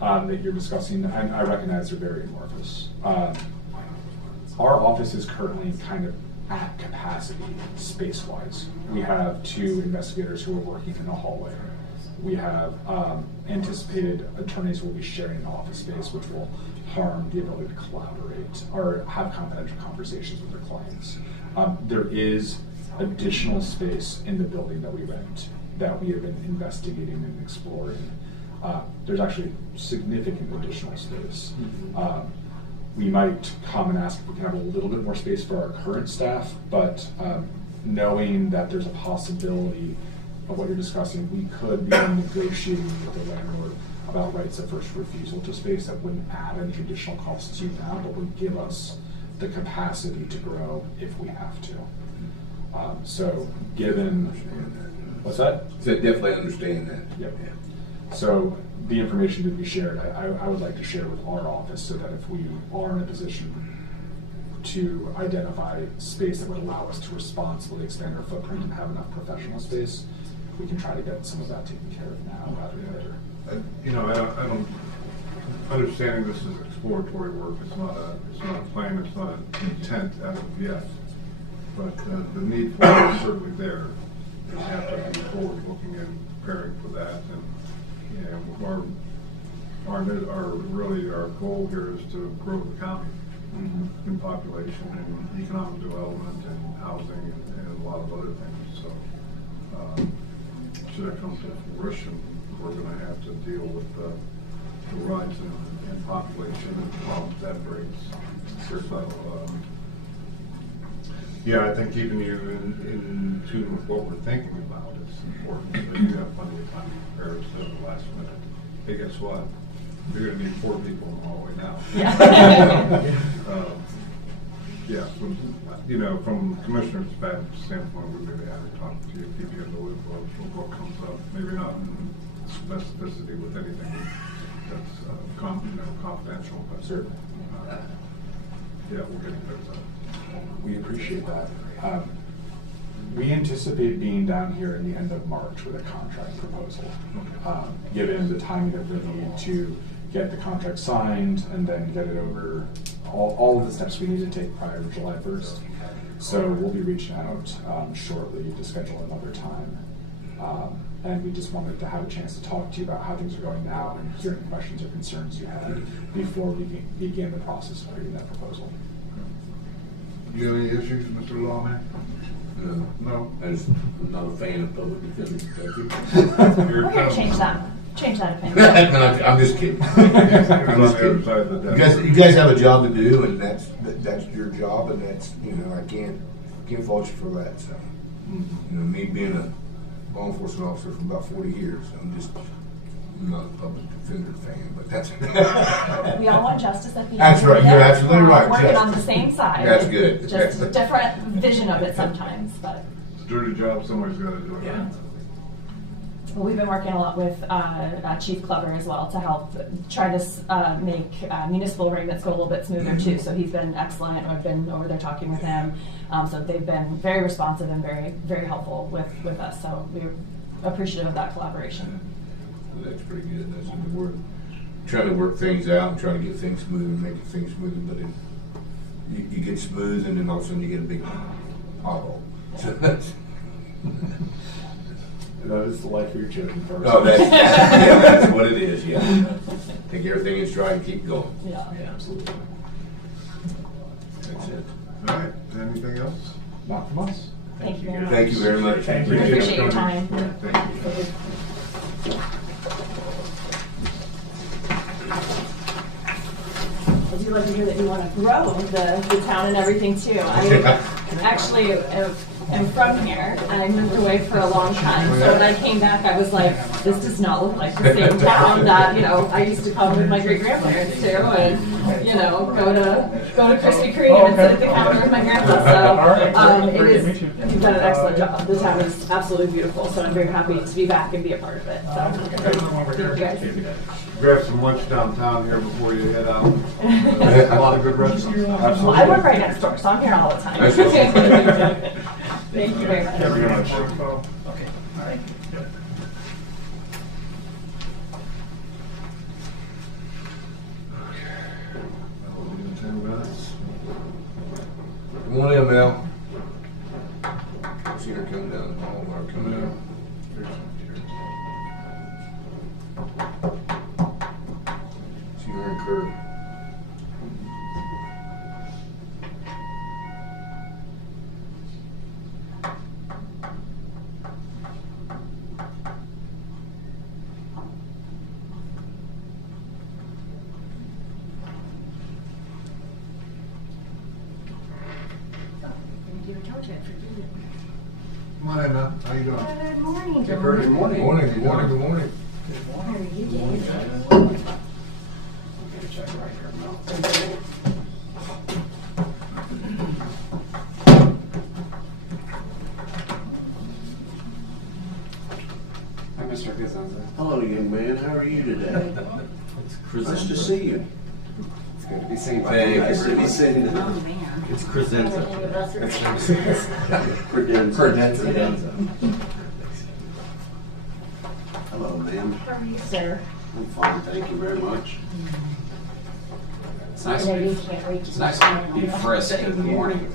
that you're discussing, and I recognize they're very amorphous. Our office is currently kind of at capacity space-wise. We have 2 investigators who are working in a hallway. We have anticipated attorneys will be sharing an office space, which will harm the ability to collaborate or have confidential conversations with their clients. There is additional space in the building that we rent that we have been investigating and exploring. There's actually significant additional space. We might come and ask if we can have a little bit more space for our current staff, but knowing that there's a possibility of what you're discussing, we could be negotiating with the landlord about rights of first refusal to space that wouldn't add any additional costs to you now, but would give us the capacity to grow if we have to. So given, what's that? So definitely understand that. Yep. So the information to be shared, I would like to share with our office so that if we are in a position to identify space that would allow us to responsibly expand our footprint and have enough professional space, we can try to get some of that taken care of now rather than later. I don't, understanding this is exploratory work, it's not a plan, it's not an intent as of yet, but the need for it is certainly there. we have to be forward looking and preparing for that. And our goal here is to grow the county in population and economic development and housing and a lot of other things. So should it come to fruition, we're gonna have to deal with the rise in population and the problems that brings. So, yeah, I think keeping you in tune with what we're thinking about is important, so you have plenty of time to prepare instead of the last minute. Hey, guess what? You're gonna need 4 people in the hallway now. Yeah, from Commissioner's standpoint, we'd be happy to talk to you, keep you in the loop of what comes up. Maybe not in specificity with anything that's confidential, but Certainly. Yeah, we'll get into that. We appreciate that. We anticipate being down here in the end of March with a contract proposal, given the timing of the need to get the contract signed and then get it over, all of the steps we need to take prior to July 1st. So we'll be reaching out shortly to schedule another time. And we just wanted to have a chance to talk to you about how things are going now and hear any questions or concerns you had before we begin the process of creating that proposal. Do you have any issues, Mr. Lawman? No. No? I'm not a fan of public defenders. Thank you. We're gonna change that opinion. No, I'm just kidding. I'm just kidding. You guys have a job to do, and that's your job, and that's, I can't fault you for that. So, me being a law enforcement officer for about 40 years, I'm not a public defender fan, but that's. We all want justice at the end. That's right. You're absolutely right. Working on the Justice. same side. That's good. Just a different vision of it sometimes, but. It's a dirty job, somebody's gotta do it. Yeah. Well, we've been working a lot with Chief Clever as well to help try to make municipal arrangements go a little bit smoother too. So he's been excellent. I've been over there talking with him. So they've been very responsive and very, very helpful with us. So we're appreciative of that collaboration. That's pretty good. We're trying to work things out and trying to get things smooth and make things smoother, but you get smooth and then all of a sudden you get a big pothole. So that's. That is the life of your chosen person. Oh, that's what it is, yeah. Take everything in stride and keep going. Yeah. Absolutely. That's it. All right, anything else? Not from us. Thank you very much. Thank you very much. Thank We you. appreciate your time. Thank you. I do love to hear that you want to grow the town and everything too. I actually am from here and I moved away for a long time. So when I came back, I was like, this does not look like the same town that, I used to come with my great grandparents to and, go to Krispy Kreme and sit at the counter with my grandpa. So you've done an excellent job. The town is absolutely beautiful. So I'm very happy to be back and be a part of it. So thank you guys. Grab some lunch downtown here before you head out. A lot of good restaurants. Well, I work right next door, so I'm here all the time. That's awesome. Thank you very much. Thank you very much. Okay, all right. Well, in 10 minutes. Come on in, Mel. See her come down the hall or come in. See her and Kurt. Come on in, Matt. How you doing? Good morning, Good morning. Good morning, good morning, good morning. How are you doing? Hi, Mr. Gazanza. Hello, young man. How are you today? It's Nice to see you. It's good to be seen. Thank you. Nice to be seeing you. It's Crescenza. Credenza. Hello, ma'am. How are you, sir? I'm fine, thank you very much. It's nice I to know you be, can't wait to it's nice to be frisked in the morning.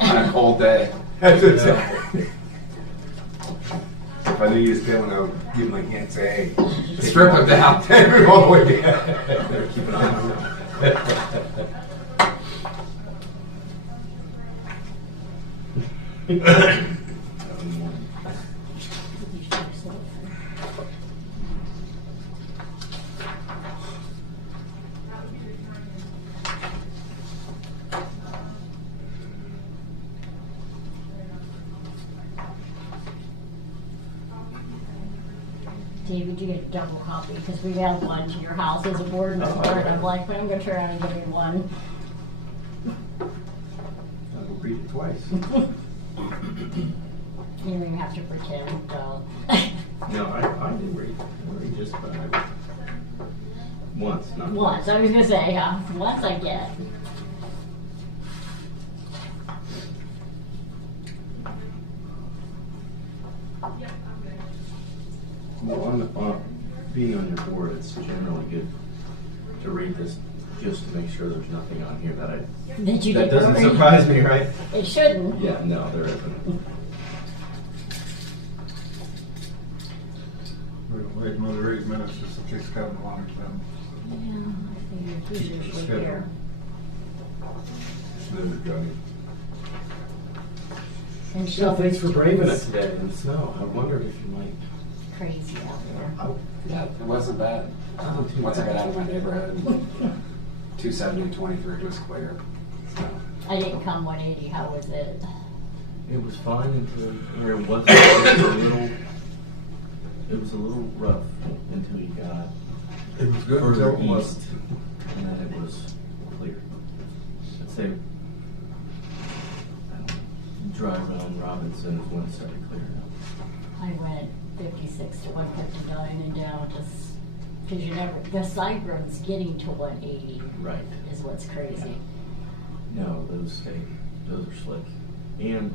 I cold day. That's exactly. If I knew you was coming, I would give him a hand and say, hey. Strip him down. Take him all the way down. Better keep an eye on them. David, you get a double copy, because we had one to your house as a board member, and I'm like, I'm gonna turn around and give you one. I will read it twice. You don't even have to pretend, though. No, I did read. I read just about once, not Once, I was gonna say, once I get. Well, being on your board, it's generally good to read this just to make sure there's nothing on here that That doesn't surprise me, right? It shouldn't. Yeah, no, there isn't. We don't wait another 8 minutes just in case Kevin wanted them. Yeah, I figured he's Keep the usually schedule. here. Never got it. And Yeah, thanks for braving it it's today in the snow. I wondered if you might. crazy out there. Yeah, it wasn't bad. Wasn't too Once I bad. got out of my neighborhood, 270, 23 was clear. So, I didn't come 180, how was it? It was fine until it was a little rough until you got It was good further until it wasn't. east, and then it was clear. I'd say drive around Robinson is when it started clearing up. I went 56 to 159 and down just, because you never, the side roads getting to 180 Right. is what's crazy. No, those are slick. And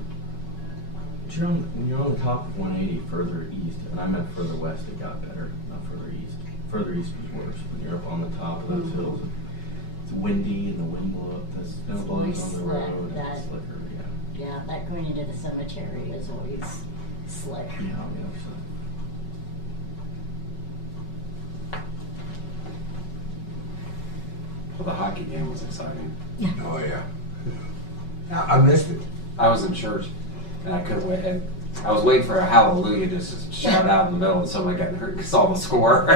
when you're on the top of 180 further east, and I meant further west, it got better, not further east. Further east was worse. When you're up on the top of those Mhm. hills, it's windy and the wind blow up, the snow It's blows always on the slick, road, and that- it's slicker, yeah. Yeah, that going into the cemetery is always slick. Yeah, on the other side. well, the hockey game was exciting. Oh, yeah. I missed it. I was in church and I couldn't wait. And I was waiting for a hallelujah just to shout out in the middle and somebody got hurt and saw the score.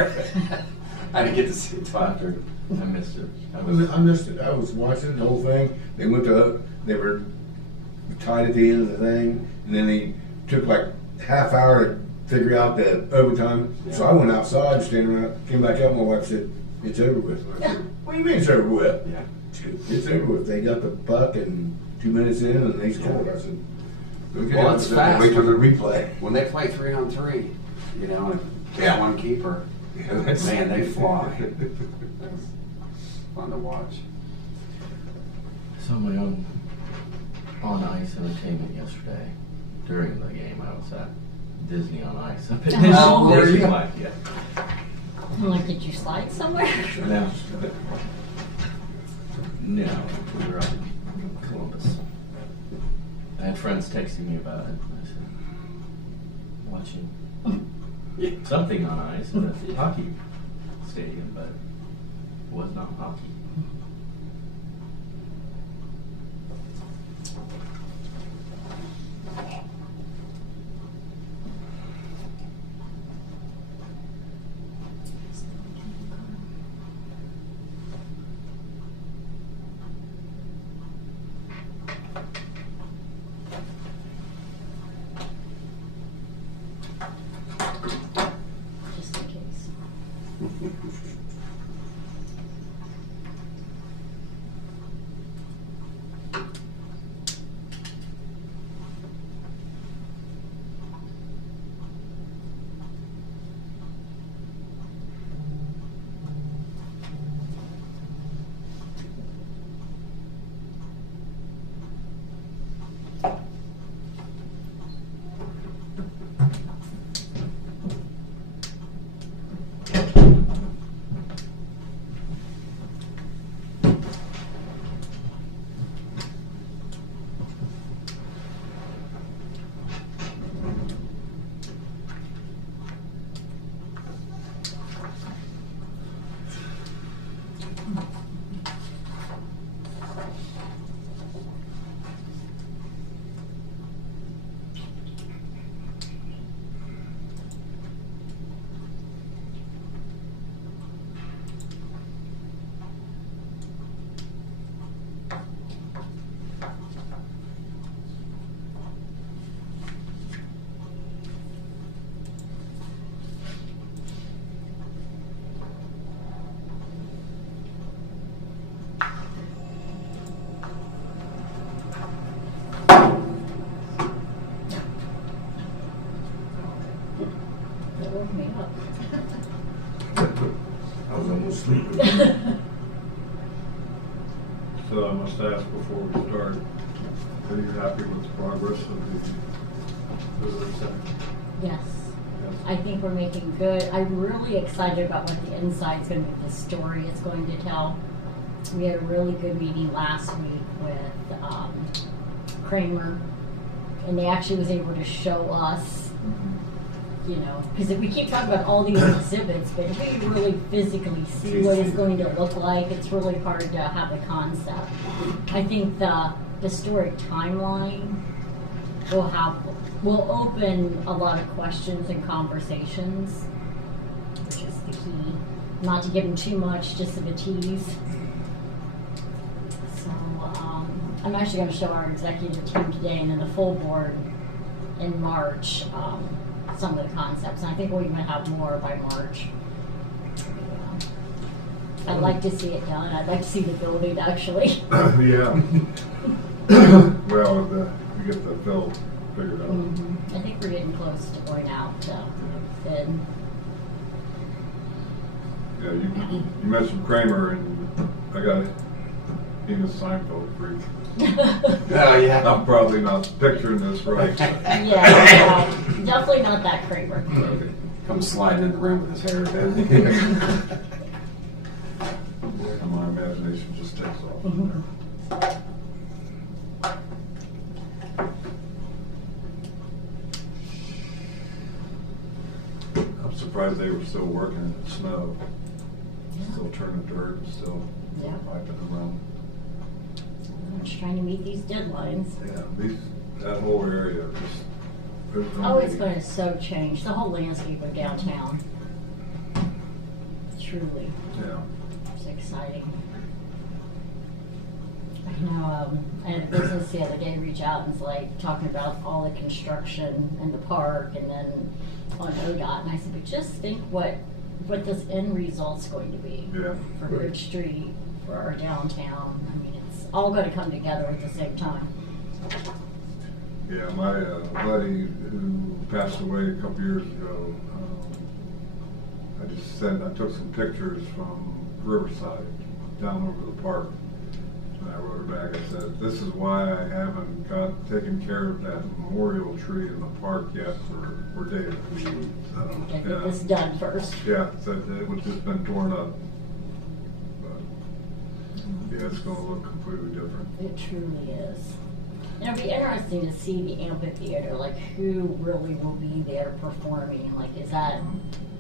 I didn't get to see it till after. I missed it. I missed it. I was watching the whole thing. They were tied at the end of the thing, and then they took like half hour to figure out the overtime. So I went outside, standing around, came back out, and my wife said, "It's over with." And I said, "What do you mean it's over with?" Yeah. It's over with. They got the puck and 2 minutes in, and they scored. I said, "Okay, Well, it's fast. Wait for the replay." When they play 3-on-3, you know, and just Yeah. one keeper, Yeah, that's- man, they fly. That was fun to watch. Saw my own on ice entertainment yesterday. During the game, I was at Disney on Ice. Up at Oh, were you? Disneyland, yeah. I'm like, did you slide somewhere? No. No, we were up in Columbus. I had friends texting me about it. I said, watching Yeah. something on ice at a hockey stadium, but it was not hockey. Just in case. So I must ask before we start, are you happy with the progress of the visitor center? Yes. Yes. I think we're making good. I'm really excited about what the inside's going to be, the story it's going to tell. We had a really good meeting last week with Kramer, and they actually was able to show us, you know, because we keep talking about all these exhibits, but until you really physically see what it's going to look like, it's really hard to have a concept. I think the historic timeline will open a lot of questions and conversations, which is the key. Not to give them too much, just of a tease. So I'm actually going to show our executive team today and then the full board in March some of the concepts. And I think we'll even have more by March. I'd like to see it done. I'd like to see the building actually. Yeah. Well, we get the fill figured out. Mm-hmm. I think we're getting close to going out to bid. Yeah, you mentioned Kramer, and I got Ina Seinfeld freak. Oh, yeah. I'm probably not picturing this right. Yeah, definitely not that Kramer. Okay. Comes sliding in the room with his hair down. And my imagination just takes off. Mhm. I'm surprised they were still working in the snow. Still turning dirt, and still Yeah. piping around. I'm just trying to meet these deadlines. Yeah, that whole area just. there's gonna Oh, it's be- going to so change the whole landscape of downtown. Truly, Yeah. it's exciting. I know. I had a business the other day reach out and was like talking about all the construction in the park and then on ODOT, and I said, but just think what this end result's going to be Yeah. for Bridge Street, for our downtown. I mean, it's all going to come together at the same time. Yeah, my buddy who passed away a couple years ago, I took some pictures from Riverside down over the park. And I wrote her back, I said, this is why I haven't taken care of that memorial tree in the park yet for David. Get this done first. Yeah, said it would just been torn up. But yeah, it's gonna look completely different. It truly is. And it'll be interesting to see the amphitheater, like who really will be there performing. Like, is that,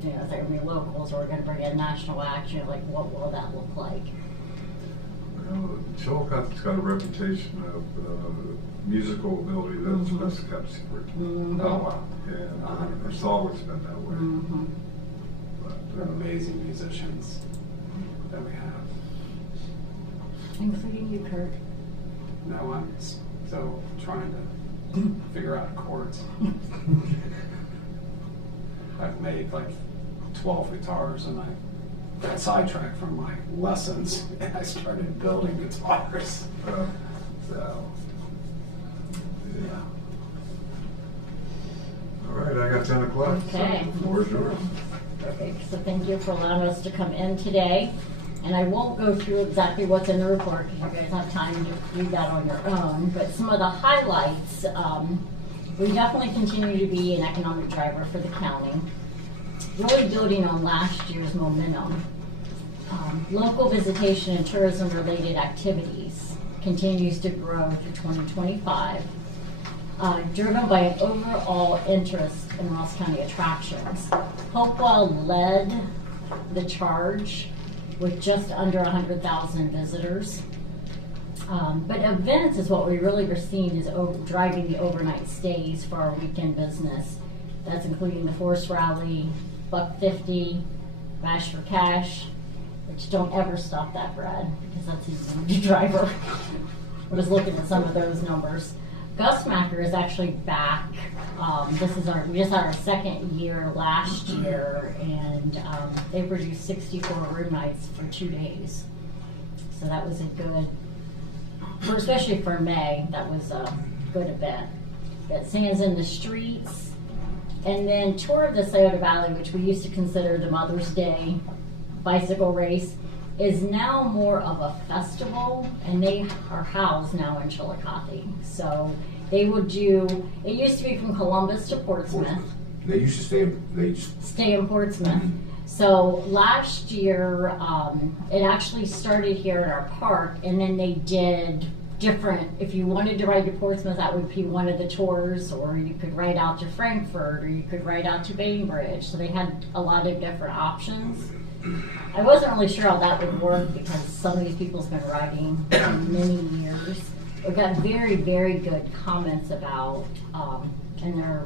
you know, is there gonna be locals or are we gonna bring in national action? Like, what will that look like? You know, Chillicott's got a reputation of musical ability that's Mhm. best kept secret. Mm-hmm. Oh, wow. And it's always been that way. Mm-hmm. They're amazing musicians that we have. Including you, Kurt. No, I'm still trying to figure out chords. I've made like 12 guitars and I got sidetracked from my lessons and I started building guitars. So, yeah. All right, I got 10 o'clock. Okay. So the floor is yours. Perfect. So thank you for allowing us to come in today. And I won't go through exactly what's in the report because you guys have time to read that on your own. But some of the highlights, we definitely continue to be an economic driver for the county. Really building on last year's momentum. Local visitation and tourism related activities continues to grow through 2025. Driven by an overall interest in Ross County attractions. Hopewell led the charge with just under 100,000 visitors. But events is what we really were seeing is driving the overnight stays for our weekend business. That's including the Force Rally, Buck 50, Bash for Cash, which don't ever stop that, Brad, because that's easy to driver. I was looking at some of those numbers. Gusmacher is actually back. We just had our second year last year, and they produced 64 room nights for 2 days. So that was a good, especially for May, that was a good event. Got Sands in the Streets, and then Tour of the Scioto Valley, which we used to consider the Mother's Day bicycle race. is now more of a festival, and they are housed now in Chillicothe. So they would do, it used to be from Columbus to Portsmouth, They used to stay in Portsmouth. So last year, it actually started here in our park, and then they did different, if you wanted to ride to Portsmouth, that would be one of the tours, or you could ride out to Frankfurt, or you could ride out to Bainbridge. So they had a lot of different options. I wasn't really sure how that would work because some of these people's been riding for many years. We got very, very good comments about, and they're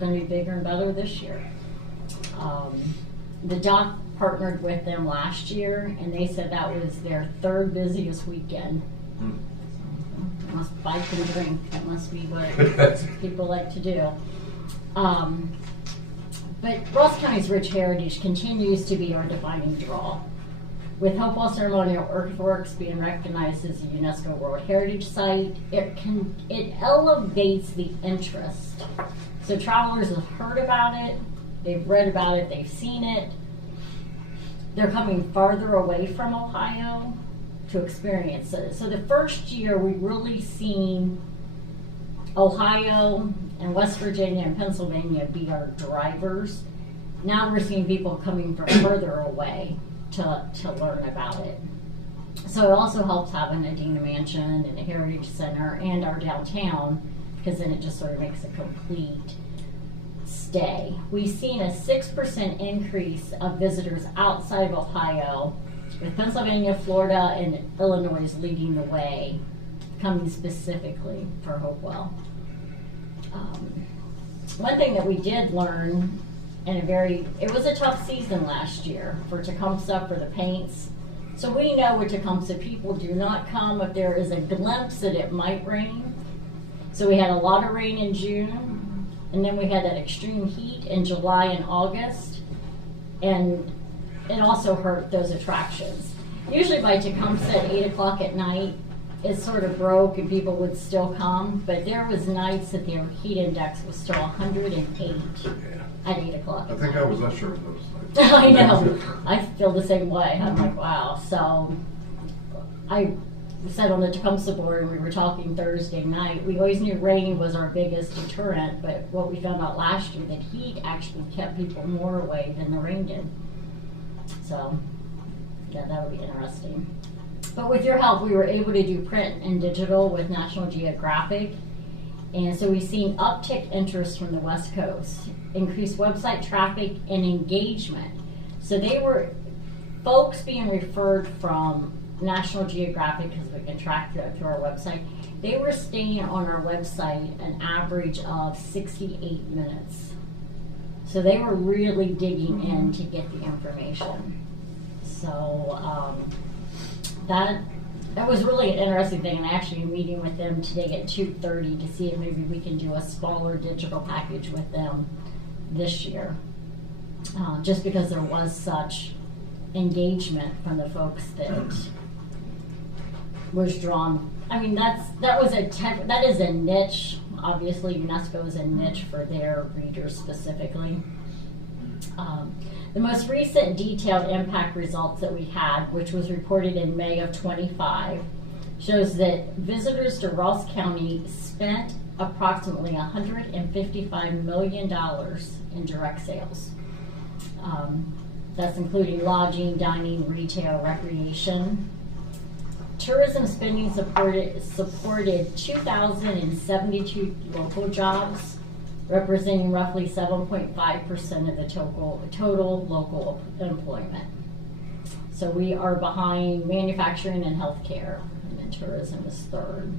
going to be bigger and better this year. The doc partnered with them last year, and they said that was their third busiest weekend. Must bike and drink. That must be what people like to do. But Ross County's rich heritage continues to be our defining draw. With Hopewell Ceremonial Earthworks being recognized as a UNESCO World Heritage Site, it elevates the interest. So travelers have heard about it, they've read about it, they've seen it. They're coming farther away from Ohio to experience it. So the first year we really seen Ohio and West Virginia and Pennsylvania be our drivers. Now we're seeing people coming from further away to learn about it. So it also helps having a Dina Mansion and a Heritage Center and our downtown, because then it just sort of makes a complete stay. We've seen a 6% increase of visitors outside of Ohio, with Pennsylvania, Florida, and Illinois leading the way, coming specifically for Hopewell. One thing that we did learn it was a tough season last year for Tecumseh, for the paints. So we know with Tecumseh, people do not come if there is a glimpse that it might rain. So we had a lot of rain in June, and then we had that extreme heat in July and August, and it also hurt those attractions. Usually by Tecumseh at 8 o'clock at night, it sort of broke and people would still come, but there was nights that their heat index was still 108 at 8 o'clock. I think I was usher of those nights. I know. I feel the same way. I'm like, wow. So I sat on the Tecumseh board and we were talking Thursday night. We always knew rain was our biggest deterrent, but what we found out last year, that heat actually kept people more away than the rain did. So yeah, that would be interesting. But with your help, we were able to do print and digital with National Geographic. And so we've seen uptick interest from the West Coast, increased website traffic and engagement. So they were folks being referred from National Geographic, because we can track through our website. They were staying on our website an average of 68 minutes. So they were really digging in to get the information. So that was really an interesting thing, and actually a meeting with them today at 2:30 to see if maybe we can do a smaller digital package with them this year. Just because there was such engagement from the folks that was drawn. I mean, that is a niche. Obviously, UNESCO is a niche for their readers specifically. The most recent detailed impact results that we had, which was reported in May of 25, shows that visitors to Ross County spent approximately $155 million in direct sales. That's including lodging, dining, retail, recreation. Tourism spending supported 2,072 local jobs, representing roughly 7.5% of the total local employment. So we are behind manufacturing and healthcare, and then tourism is third.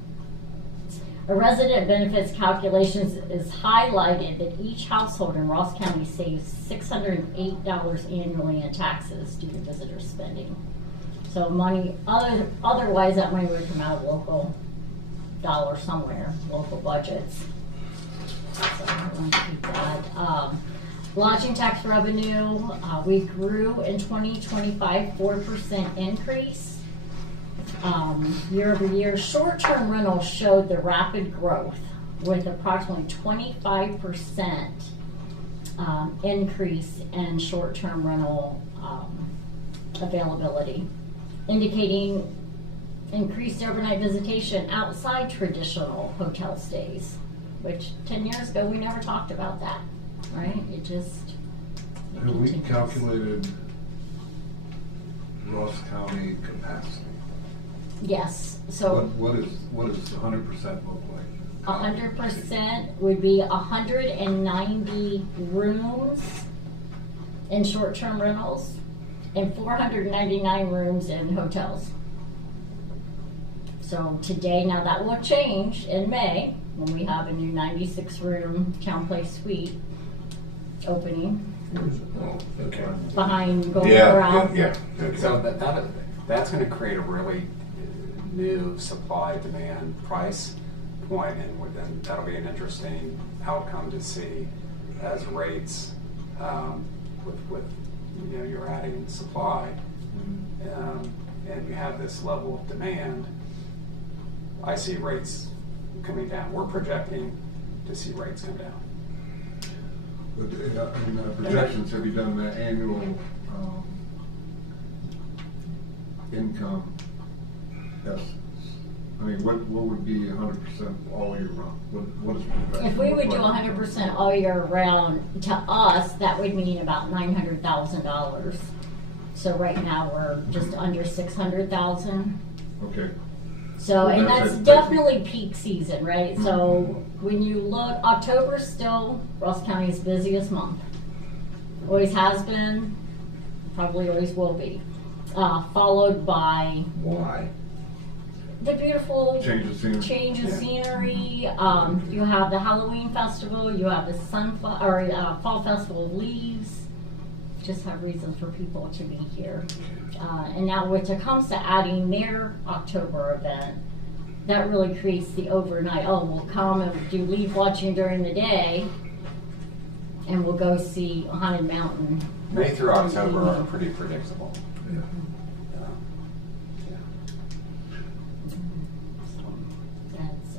A resident benefits calculations is highlighted that each household in Ross County saves $608 annually in taxes due to visitor spending. So money, otherwise that money would come out of local dollars somewhere, local budgets. So I want to keep that. Lodging tax revenue, we grew in 2025, 4% increase. Year over year, short-term rentals showed the rapid growth with approximately 25% increase in short-term rental availability. indicating increased overnight visitation outside traditional hotel stays, which 10 years ago, we never talked about that, right? It just. it Have we continues. calculated Ross County capacity? Yes, so What does 100% look like? 100% would be 190 rooms in short-term rentals and 499 rooms in hotels. So today, now that will change in May when we have a new 96-room Town Place suite opening Oh, okay. behind Golden Yeah, Corral. yeah, okay. So that's gonna create a really new supply-demand price point, and then that'll be an interesting outcome to see as rates, with, you know, you're adding supply, and you have this level of demand. I see rates coming down. We're projecting to see rates come down. But, projections, have you done the annual, income? Yes. I mean, what would be 100% all year round? What is projection If we would look do like? 100% all year round, to us, that would mean about $900,000. So right now, we're just under 600,000. Okay. So, and That's that's it. definitely peak season, right? So when you look, October's still Ross County's busiest month. Always has been, probably always will be. Followed by Why? the beautiful Change of scenery. change of scenery. You have the Halloween festival, you have the Fall Festival of Leaves. Just have reasons for people to be here. And now with Tecumseh adding their October event, that really creates the overnight, oh, we'll come and do leaf watching during the day, and we'll go see Haunted Mountain. May through October are pretty predictable. Yeah. That's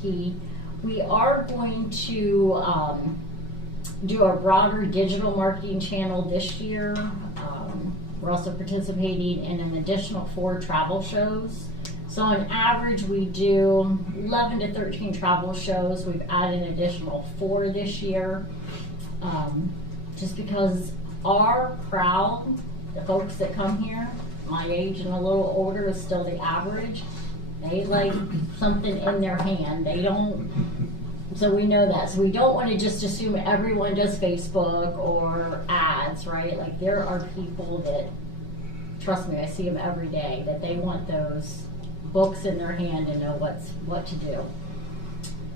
key. We are going to do a broader digital marketing channel this year. We're also participating in an additional 4 travel shows. So on average, we do 11 to 13 travel shows. We've added an additional 4 this year. Just because our crowd, the folks that come here, my age and a little older, is still the average. They like something in their hand. They don't, so we know that. So we don't want to just assume everyone does Facebook or ads, right? Like there are people that, trust me, I see them every day, that they want those books in their hand and know what to do.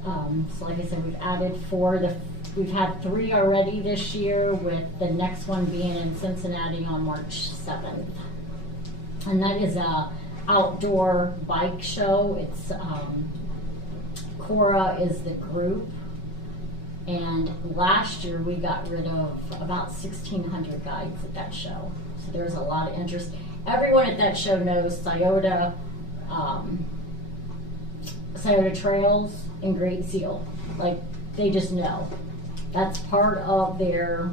So like I said, we've added 4. We've had 3 already this year, with the next one being in Cincinnati on March 7th. And that is a outdoor bike show. It's Cora is the group, and last year we got rid of about 1,600 guides at that show. So there's a lot of interest. Everyone at that show knows Scioto Trails and Great Seal. Like they just know. That's part of their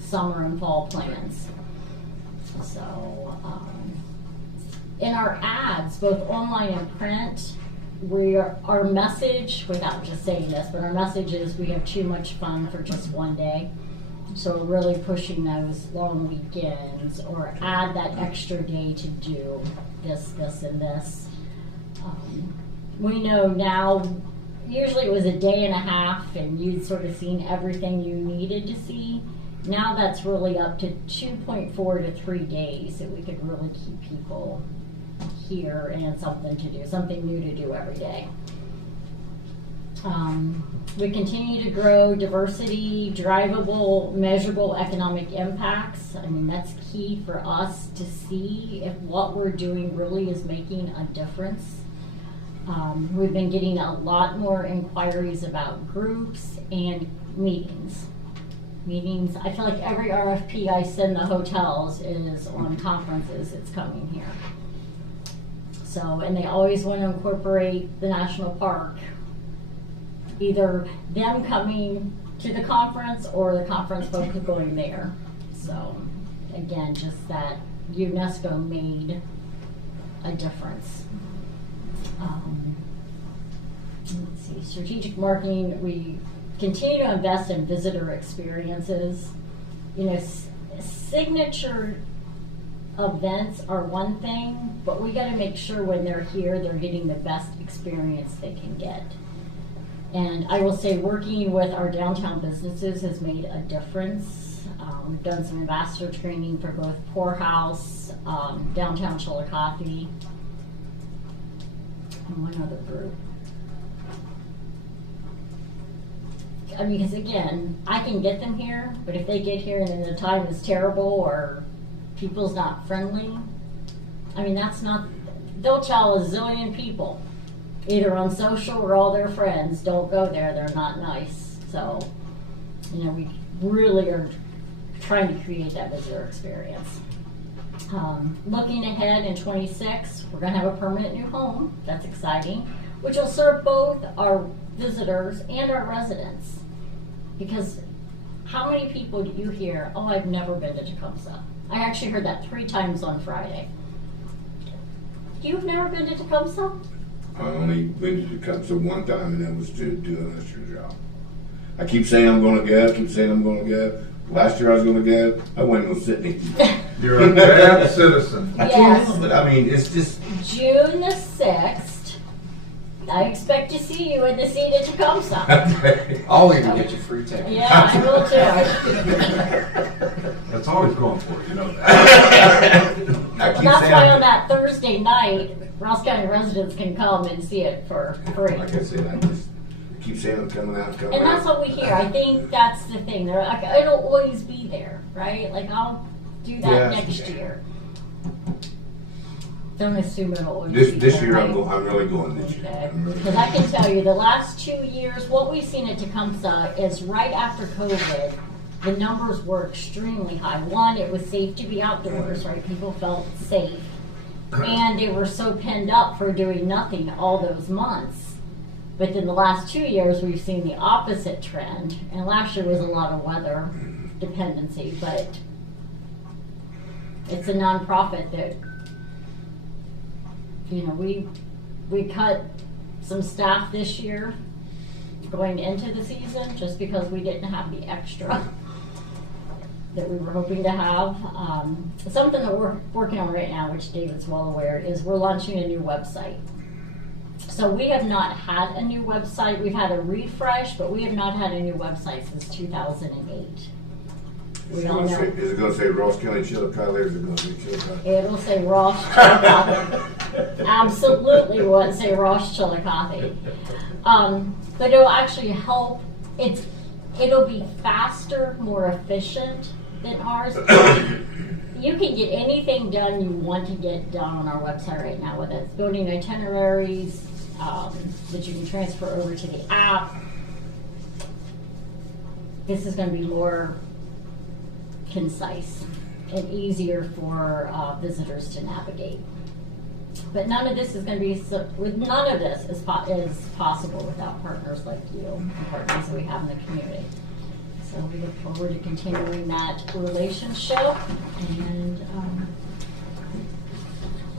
summer and fall plans. So in our ads, both online and print, our message, without just saying this, but our message is we have too much fun for just one day. So we're really pushing those long weekends, or add that extra day to do this, and this. We know now, usually it was a day and a half and you'd sort of seen everything you needed to see. Now that's really up to 2.4 to 3 days that we could really keep people here and something to do, something new to do every day. We continue to grow diversity, drivable, measurable economic impacts. I mean, that's key for us to see if what we're doing really is making a difference. We've been getting a lot more inquiries about groups and meetings. I feel like every RFP I send the hotels is on conferences. It's coming here. So, and they always want to incorporate the national park. Either them coming to the conference or the conference folks going there. So, again, just that UNESCO made a difference. Let's see, strategic marketing, we continue to invest in visitor experiences. You know, signature events are one thing, but we gotta make sure when they're here, they're getting the best experience they can get. And I will say, working with our downtown businesses has made a difference. We've done some ambassador training for both Poorhouse, downtown Chillicothe, and one other group. I mean, because again, I can get them here, but if they get here and then the time is terrible or people's not friendly, I mean, that's not, they'll tell a zillion people, either on social or all their friends, don't go there, they're not nice. So, you know, we really are trying to create that visitor experience. Looking ahead in 26, we're gonna have a permanent new home, that's exciting, which will serve both our visitors and our residents. Because how many people do you hear, oh, I've never been to Tecumseh? I actually heard that 3 times on Friday. You've never been to Tecumseh? I only been to Tecumseh one time, and that was to do an usher job. I keep saying I'm gonna go. Last year I was gonna go. I went to Sydney. You're a bad citizen. I Yes. can't, but I mean, it's just. June the 6th, I expect to see you in the seat at Tecumseh. I'll even get you free tickets. Yeah, I will too. That's always going for it, you know that. I Well, keep that's saying. why on that Thursday night, Ross County residents can come and see it for free. Like I said, I just keep saying I'm coming out. And that's what we hear. I think that's the thing. They're like, it'll always be there, right? Like, I'll do that Yeah. next year. Don't assume it'll always be This there, year right? I'm really going this year. Okay. I'm really Because I can tell you, the last 2 years, what we've seen at Tecumseh is right after COVID, the numbers were extremely high. One, it was safe to be outdoors, right? People felt safe. And they were so penned up for doing nothing all those months. But then the last 2 years, we've seen the opposite trend. And last year was a lot of weather dependency, but it's a nonprofit that, you know, we cut some staff this year going into the season just because we didn't have the extra that we were hoping to have. Something that we're working on right now, which David's well aware, is we're launching a new website. So we have not had a new website. We've had a refresh, but we have not had a new website since 2008. We all know. Is it gonna say Ross County Chillicothe, or is it gonna be Chillicothe? It'll say Ross Chillicothe. Absolutely won't say Ross Chillicothe. But it'll actually help. It'll be faster, more efficient than ours. You can get anything done you want to get done on our website right now, whether it's building itineraries that you can transfer over to the app. This is going to be more concise and easier for visitors to navigate. But none of this is going to be none of this is possible without partners like you and partners that we have in the community. So we look forward to continuing that relationship. And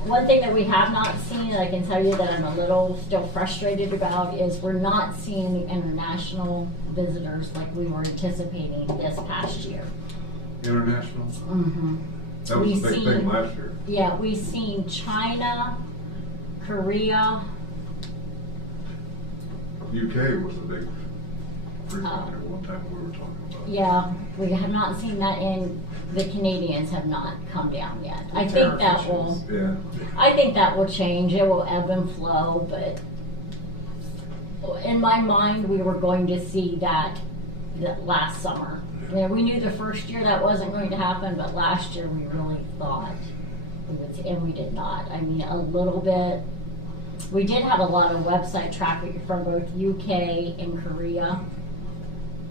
one thing that we have not seen, and I can tell you that I'm a little still frustrated about, is we're not seeing the international visitors like we were anticipating this past year. International? Mm-hmm. That was a big thing last year. Yeah, we've seen China, Korea. UK was a big frequenter one time we were talking about. Yeah, we have not seen that, and the Canadians have not come down yet. I think that will. Yeah. I think that will change. It will ebb and flow, but in my mind, we were going to see that last summer. Yeah, we knew the first year that wasn't going to happen, but last year we really thought we would, and we did not. I mean, a little bit. We did have a lot of website traffic from both UK and Korea,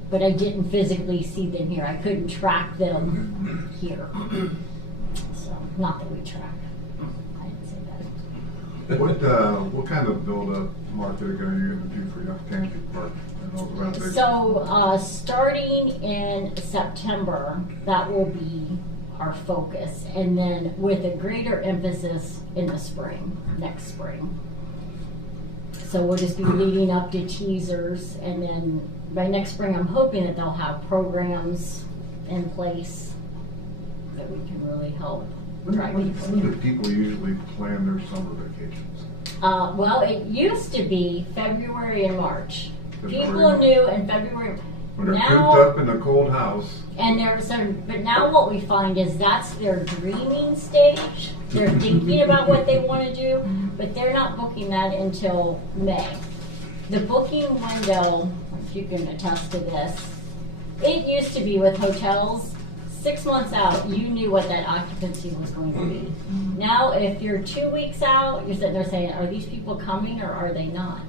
but I didn't physically see them here. I couldn't track them here. So, not that we track. I didn't say that. What kind of build-up marketing are you going to do for Young Tangy Park and all around there? So, starting in September, that will be our focus, and then with a greater emphasis in the spring, next spring. So we'll just be leading up to teasers, and then by next spring, I'm hoping that they'll have programs in place that we can really help drive people. When do people usually plan their summer vacations? Well, it used to be February and March. February People and knew in February. When they're Now- cooped up in a cold house. And but now what we find is that's their dreaming stage. They're thinking about what they want to do, but they're not booking that until May. The booking window, if you can attest to this, it used to be with hotels, 6 months out, you knew what that occupancy was going to be. Now, if you're 2 weeks out, you're sitting there saying, are these people coming or are they not?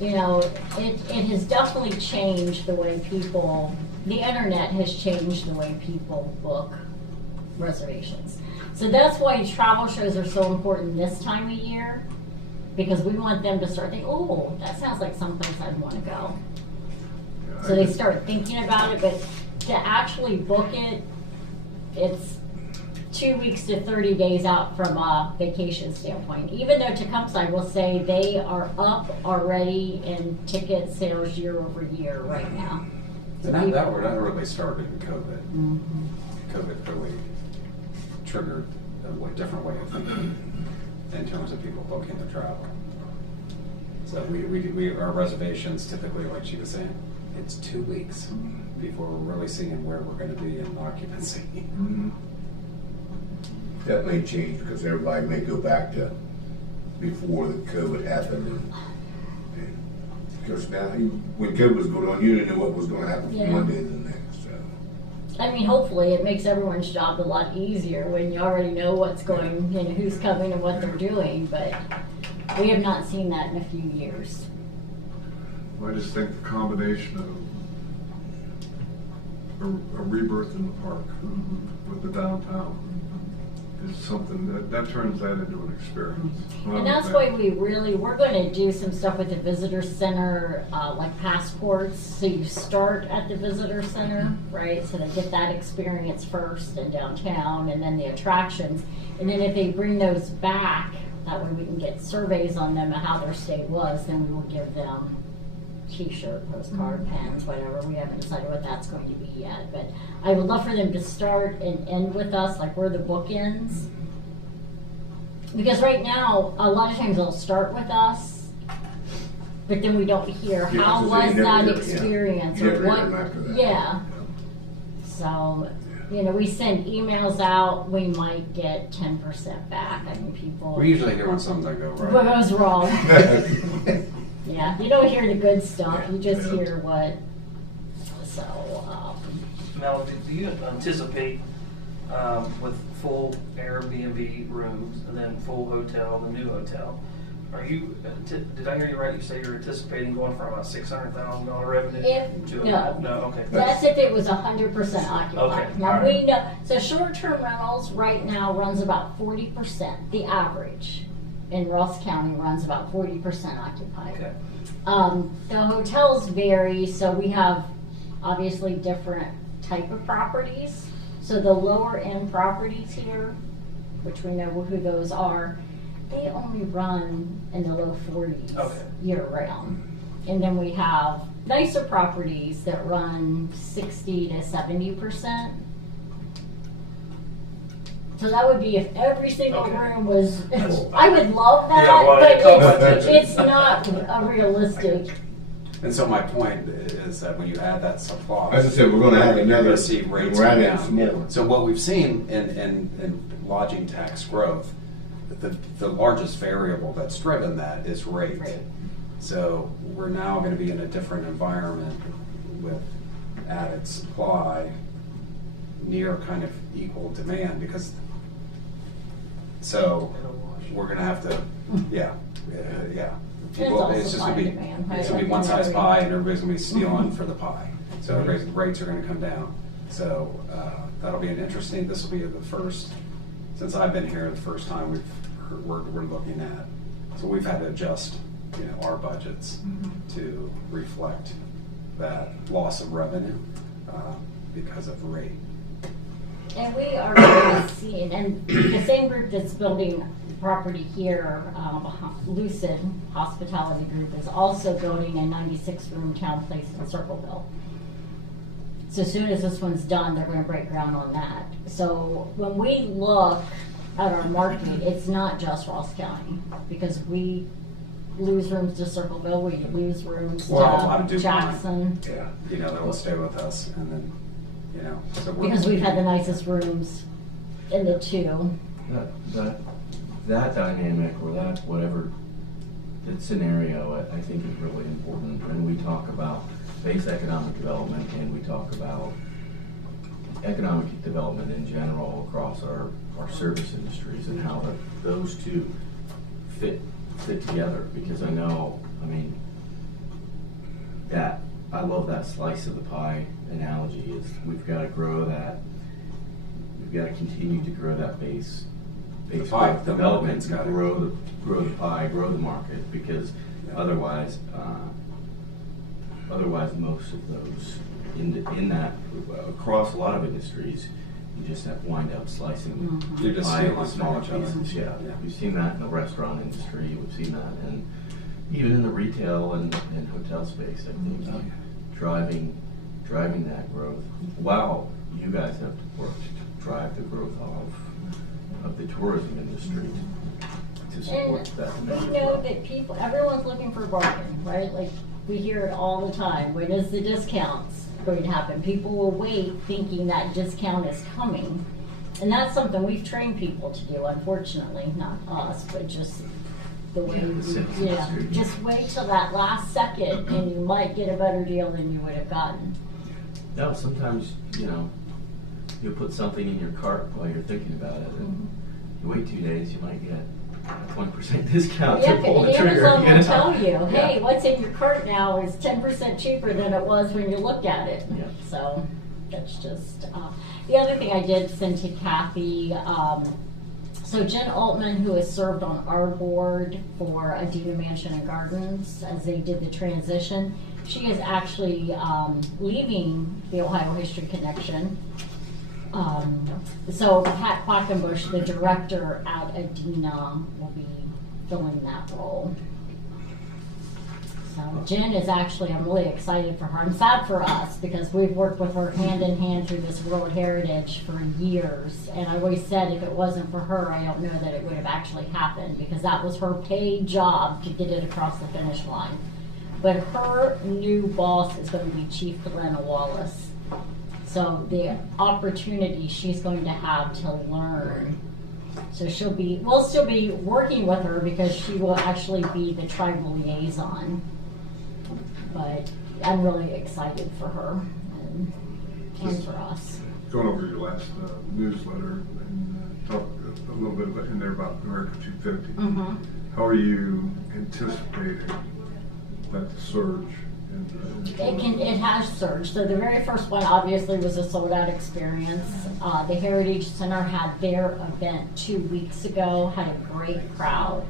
You know, it has definitely changed the way people, the internet has changed the way people book reservations. So that's why travel shows are so important this time of year, because we want them to start thinking, oh, that sounds like someplace I'd want to go. So they start thinking about it, but to actually book it, it's 2 weeks to 30 days out from a vacation standpoint. Even though Tecumseh will say they are up already in ticket sales year over year right now. And that really started in COVID. COVID really triggered a different way of thinking in terms of people booking their travel. So our reservations typically, like she was saying, it's 2 weeks before we're really seeing where we're going to be in occupancy. That may change because everybody may go back to before the COVID happened. And because now, when COVID was going on, you didn't know what was going to happen from one day to the next. So. I mean, hopefully it makes everyone's job a lot easier when you already know what's going, you know, who's coming and what they're doing, but we have not seen that in a few years. I just think the combination of a rebirth in the park with the downtown is something that turns that into an experience. And that's why we're going to do some stuff with the visitor center, like passports. So you start at the visitor center, right? So they get that experience first in downtown, and then the attractions. And then if they bring those back, that way we can get surveys on them and how their stay was, then we will give them T-shirt, postcard, pens, whatever. We haven't decided what that's going to be yet, but I would love for them to start and end with us, like we're the bookends. Because right now, a lot of times they'll start with us, but then we don't hear how was that experience or what. Yeah. So, you know, we send emails out, we might get 10% back. I mean, people. We usually hear when something goes wrong. What goes wrong? Yeah, you don't hear the good stuff, you just hear what, so, Mel, do you anticipate with full Airbnb rooms and then full hotel, the new hotel, are you, did I hear you right, you say you're anticipating going from a $600,000 revenue to no. No, okay. That's if it was 100% occupied. Okay, Now, all right. we know, so short-term rentals right now runs about 40%, the average in Ross County runs about 40% occupied. Okay. The hotels vary, so we have obviously different type of properties. So the lower end properties here, which we know who those are, they only run in the low 40s year round. And then we have nicer properties that run 60 to 70%. So that would be if every single room was, I would love that, Yeah, well, but it's not a realistic. And so my point is that when you add that supply. As I said, we're gonna add you're another, gonna see rates we're come adding down. some more. So what we've seen in lodging tax growth, the largest variable that's driven that is rate. Rate. So we're now gonna be in a different environment with added supply, near kind of equal demand, because so we're gonna have to, yeah. People, it's just gonna be, it's gonna be one size pie, and everybody's gonna be stealing for the pie. So everybody's rates are gonna come down. So that'll be an interesting. This will be the first, since I've been here, the first time we're looking at. So we've had to adjust, our budgets to reflect that loss of revenue because of rate. And we are going to see, and the same group that's building property here, Lucid Hospitality Group, is also building a 96-room town place in Circleville. So as soon as this one's done, they're going to break ground on that. So when we look at our market, it's not just Ross County, because we lose rooms to Circleville, we lose rooms Well, a lot of to DuPont. Jackson, Yeah, you know, they will stay with us, and then, you know, so we're. because we've had the nicest rooms in the two. That dynamic, or that whatever the scenario, I think is really important when we talk about base economic development, and we talk about economic development in general across our service industries, and how those two fit together. Because I know, I mean, that I love that slice of the pie analogy. Is we've got to grow that, we've got to continue to grow that base pie, growth the development, market's gotta- grow the pie, grow the market, because otherwise most of those in that across a lot of industries, you just have wind up slicing You're just pie stealing into smaller from each other. pieces. Yeah, Yeah. we've seen that in the restaurant industry. We've seen that in even in the retail and hotel space. I think Oh, yeah. driving that growth. Wow, you guys have worked to drive the growth of the tourism industry to support And that. we demand as know well. that everyone's looking for a bargain, right? Like, we hear it all the time. When is the discounts going to happen? People will wait thinking that discount is coming. And that's something we've trained people to do, unfortunately, not us, but just the way Yeah, the service yeah. industry. Just wait till that last second and you might get a better deal than you would have gotten. No, sometimes, you'll put something in your cart while you're thinking about it, and you wait 2 days, you might get a 20% discount Yeah, to pull the and trigger. Amazon will tell you, hey, Yeah. what's in your cart now is 10% cheaper than it was when you looked at it. Yeah. So that's just, the other thing I did send to Kathy, so Jen Altman, who has served on our board for Adina Mansion and Gardens as they did the transition, she is actually leaving the Ohio History Connection. So Pat Quackenbush, the director at Adina, will be filling that role. So Jen is actually, I'm really excited for her. I'm sad for us because we've worked with her hand in hand through this World Heritage for years. And I always said if it wasn't for her, I don't know that it would have actually happened, because that was her paid job to get it across the finish line. But her new boss is going to be Chief Glenna Wallace. So the opportunity she's going to have to learn. So we'll still be working with her because she will actually be the tribal liaison. But I'm really excited for her and for us. Going over your last newsletter, and talk a little bit in there about America 250. Mm-hmm. How are you anticipating that surge? It has surged. So the very first one obviously was a sold out experience. The Heritage Center had their event 2 weeks ago, had a great crowd.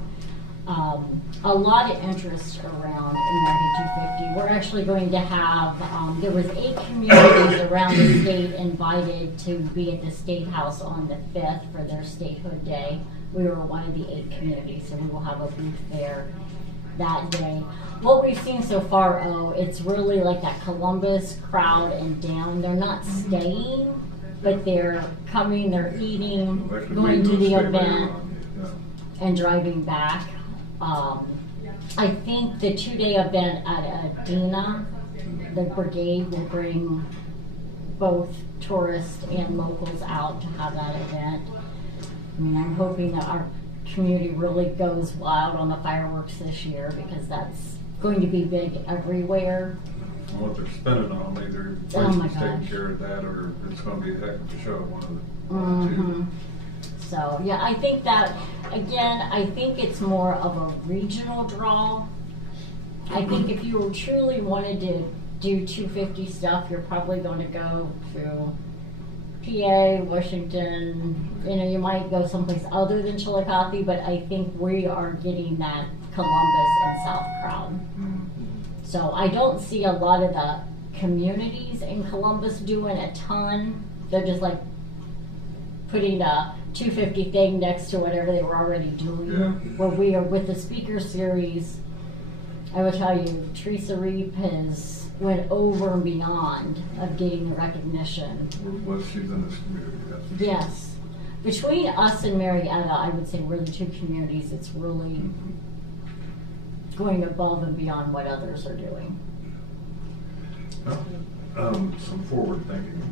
A lot of interest around America 250. We're actually going to have, there was 8 communities around the state invited to be at the State House on the 5th for their Statehood Day. We were one of the 8 communities, so we will have a booth there that day. What we've seen so far, it's really like that Columbus crowd and down. They're not staying, but they're coming, they're eating, going to the event, and driving back. I think the 2-day event at Adina, the brigade will bring both tourists and locals out to have that event. I mean, I'm hoping that our community really goes wild on the fireworks this year, because that's going to be big everywhere. What they're spending on, either Oh my places taking gosh. care of that, or it's going to be a heck of a show. One of the Mhm. two. So, yeah, I think that, again, I think it's more of a regional draw. I think if you truly wanted to do 250 stuff, you're probably going to go to PA, Washington, you might go someplace other than Chillicothe, but I think we are getting that Columbus and South crowd. So I don't see a lot of the communities in Columbus doing a ton. They're just like putting a 250 thing next to whatever they were already doing. Yeah. Where we are with the speaker series, I will tell you, Teresa Reap has went over and beyond of getting the recognition. We're blessed she's in this community, that's for sure. Yes. Between us and Marietta, I would say we're the two communities that's really going above and beyond what others are doing. Some forward thinking,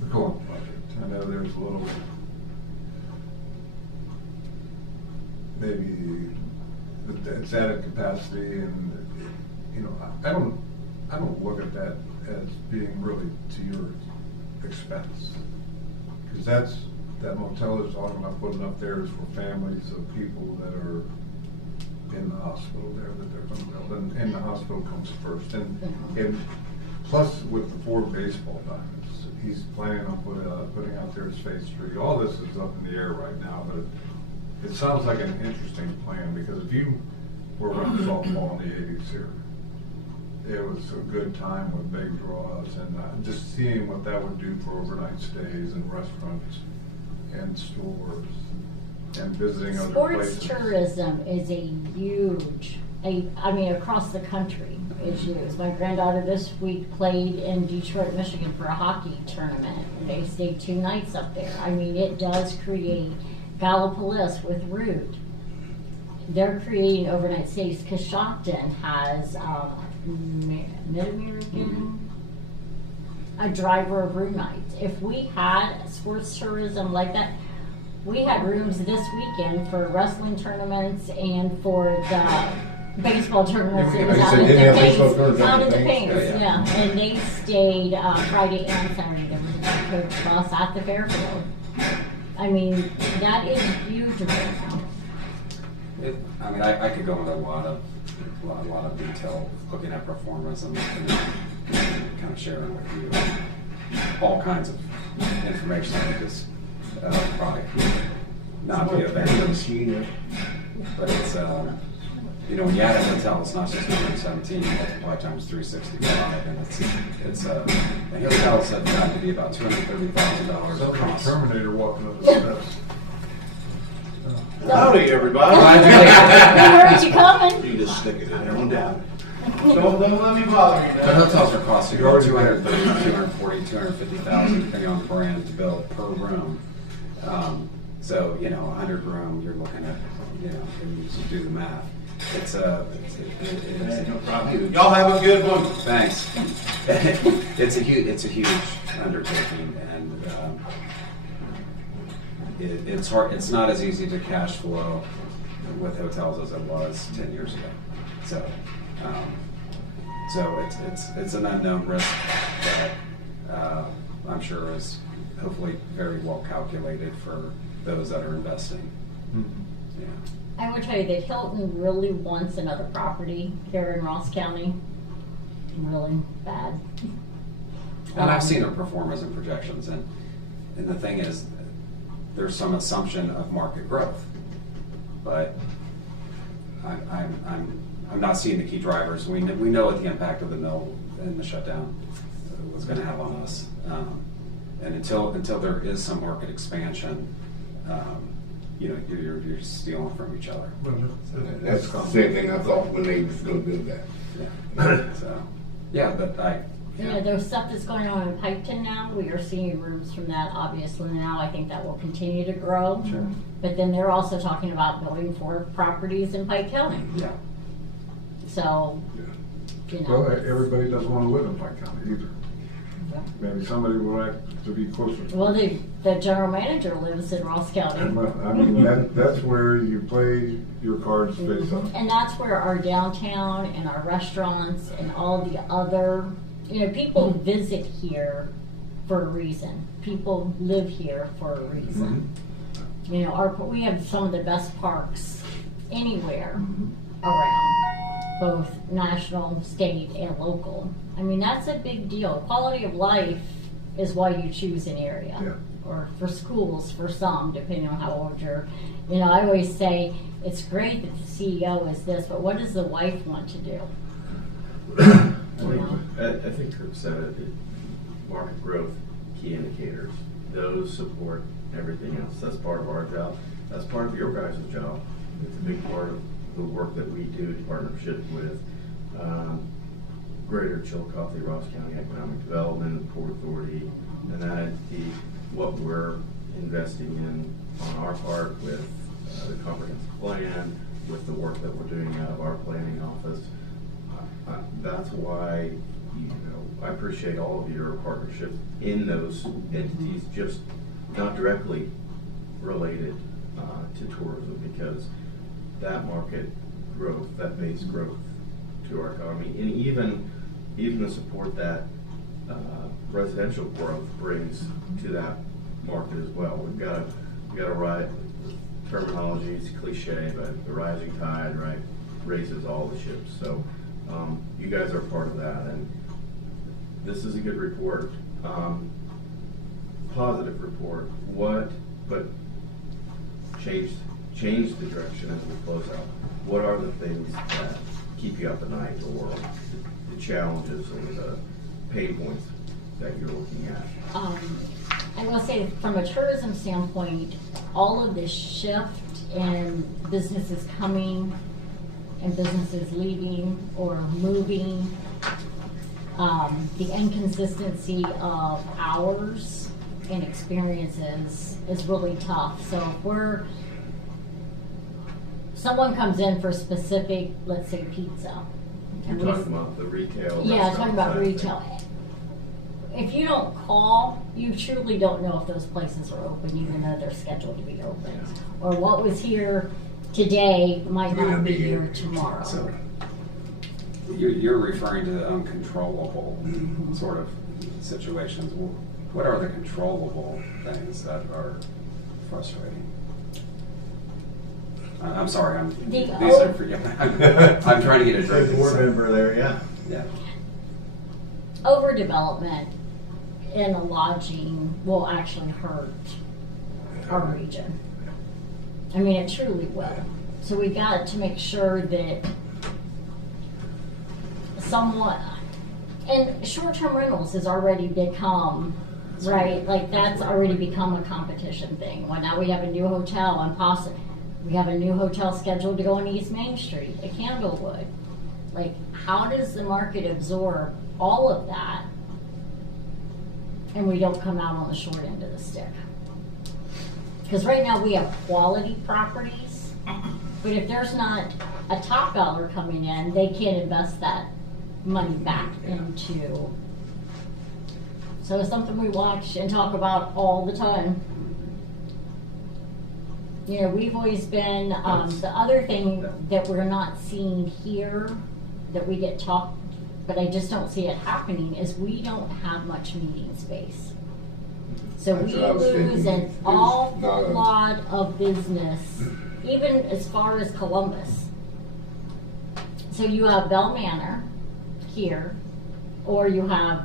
the co-op project. I know there's a little, maybe it's at a capacity, and you know, I don't look at that as being really to your expense, because that motel is talking about putting up there is for families of people that are in the hospital there that they're going to build, and the hospital comes first, and plus with the 4 baseball diamonds, he's planning on putting out there his phase 3. All this is up in the air right now, but it sounds like an interesting plan, because if you were running softball in the 80s here, it was a good time with big draws, and just seeing what that would do for overnight stays and restaurants and stores and visiting other places. Sports tourism is a huge, I mean, across the country is used. My granddaughter this week played in Detroit, Michigan for a hockey tournament. They stayed 2 nights up there. I mean, it does create Gallipolis with Root. They're creating overnight stays because Shopton has Mid-American, a driver of room nights. If we had sports tourism like that, we had rooms this weekend for wrestling tournaments and for the baseball tournaments. It was You out said at didn't have the baseball Paints, tournaments out at at the the Paints. Paints, yeah. And they stayed Friday and Saturday. There was a big coach bus at the Fairfield. I mean, that is huge right now. I mean, I could go into a lot of detail looking at performance and kind of sharing with you all kinds of information that would just probably not be available. But it's, you know, when you add a hotel, it's not just 117, you multiply times 365, and it's the hotels have got to be about $230,000 Something cost. Terminator walking up the steps. Howdy, everybody. Where are you coming? You just stick it in there, one down. Don't let me bother you The now. hotels are costing about $230,000, $240,000, $250,000, depending on the brand, to build per room. So, you know, 100 room, you're looking at, you know, and you do the math. It's No problem. Y'all have a good one. Thanks. It's a huge undertaking, and it's hard. It's not as easy to cash flow with hotels as it was 10 years ago. So, it's an unknown risk that I'm sure is hopefully very well calculated for those that are investing. Yeah. I will tell you that Hilton really wants another property here in Ross County. Really bad. And I've seen their performance and projections, and the thing is, there's some assumption of market growth, but I'm not seeing the key drivers. We know what the impact of the mill and the shutdown was going to have on us, and until there is some market expansion, you know, you're stealing from each other. That's the same thing I thought when they was gonna build that. Yeah. So, yeah, but You know, there's stuff that's going on in Piketon now. We are seeing rooms from that obviously now. I think that will continue to grow. Sure. But then they're also talking about building 4 properties in Pike County. Yeah. So, you know. Well, everybody doesn't want to live in Pike County either. Maybe somebody will have to be closer. Well, the general manager lives in Ross County. I mean, that's where you play your cards face up. And that's where our downtown and our restaurants and all the other, you know, people visit here for a reason. People live here for a reason. You know, we have some of the best parks anywhere around, both national, state, and local. I mean, that's a big deal. Quality of life is why you choose an area. Yeah. Or for schools, for some, depending on how old you're. You know, I always say, it's great that the CEO is this, but what does the wife want to do? I think Kurt said it, market growth, key indicators. those support everything else. That's part of our job. That's part of your guys' job. It's a big part of the work that we do in partnership with Greater Chillicothe, Ross County Economic Development, and Port Authority, and that entity, what we're investing in on our part with the comprehensive plan, with the work that we're doing out of our planning office. That's why, I appreciate all of your partnership in those entities, just not directly related to tourism, because that market growth, that base growth to our economy, and even the support that residential growth brings to that market as well. We've got to ride, terminology is cliche, but the rising tide, right, raises all the ships. So you guys are part of that, and this is a good report, positive report. But change the direction as we close out. What are the things that keep you up at night, or the challenges or the pain points that you're looking at? I will say, from a tourism standpoint, all of this shift in businesses coming and businesses leaving or moving, the inconsistency of hours and experiences is really tough. So if someone comes in for specific, let's say pizza. You're talking about the retail. Yeah, talking about restaurant retail. If you don't call, you truly don't know if those places are open, even though they're scheduled to be open. Yeah. Or what was here today might not be here tomorrow. So you're referring to uncontrollable sort of situations. What are the controllable things that are frustrating? I'm sorry, these are for you. I'm trying to get a drink. board member there, yeah. Yeah. Overdevelopment in a lodging will actually hurt our region. I mean, it truly will. So we got to make sure that somewhat, and short-term rentals has already become, right, like that's already become a competition thing. Well, now we have a new hotel on Possum. We have a new hotel scheduled to go on East Main Street at Candlewood. Like, how does the market absorb all of that and we don't come out on the short end of the stick? Because right now we have quality properties, but if there's not a top dollar coming in, they can't invest that money back into. So it's something we watch and talk about all the time. You know, we've always been, the other thing that we're not seeing here, that we get talked, but I just don't see it happening, is we don't have much meeting space. So That's we what I was lose thinking, an is awful not a- lot of business, even as far as Columbus. So you have Bell Manor here, or you have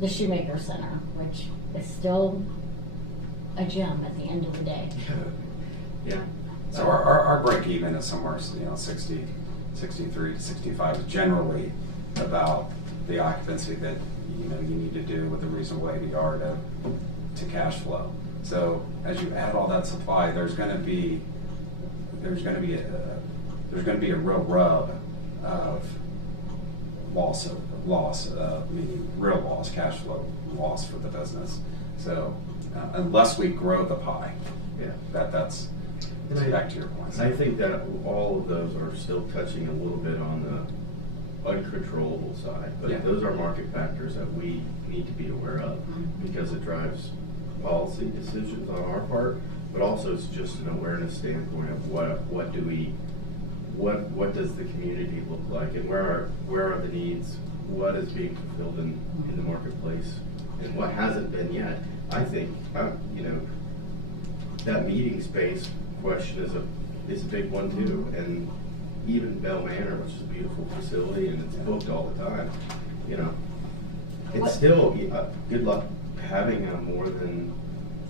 the Shoemaker Center, which is still a gem at the end of the day. Yeah. So our break even is somewhere, 60, 63 to 65 is generally about the occupancy that you need to do with a reasonable ADR to cash flow. So as you add all that supply, there's going to be a real rub of loss, meaning real loss, cash flow loss for the business. So unless we grow the pie, Yeah. that's back to your point. I think that all of those are still touching a little bit on the uncontrollable side, but Yeah. those are market factors that we need to be aware of, because it drives policy decisions on our part, but also it's just an awareness standpoint of what does the community look like, and where are the needs, what is being fulfilled in the marketplace, and what hasn't been yet. I think that meeting space question is a big one too, and even Bell Manor, which is a beautiful facility and it's booked all the time, it's still good luck having a more than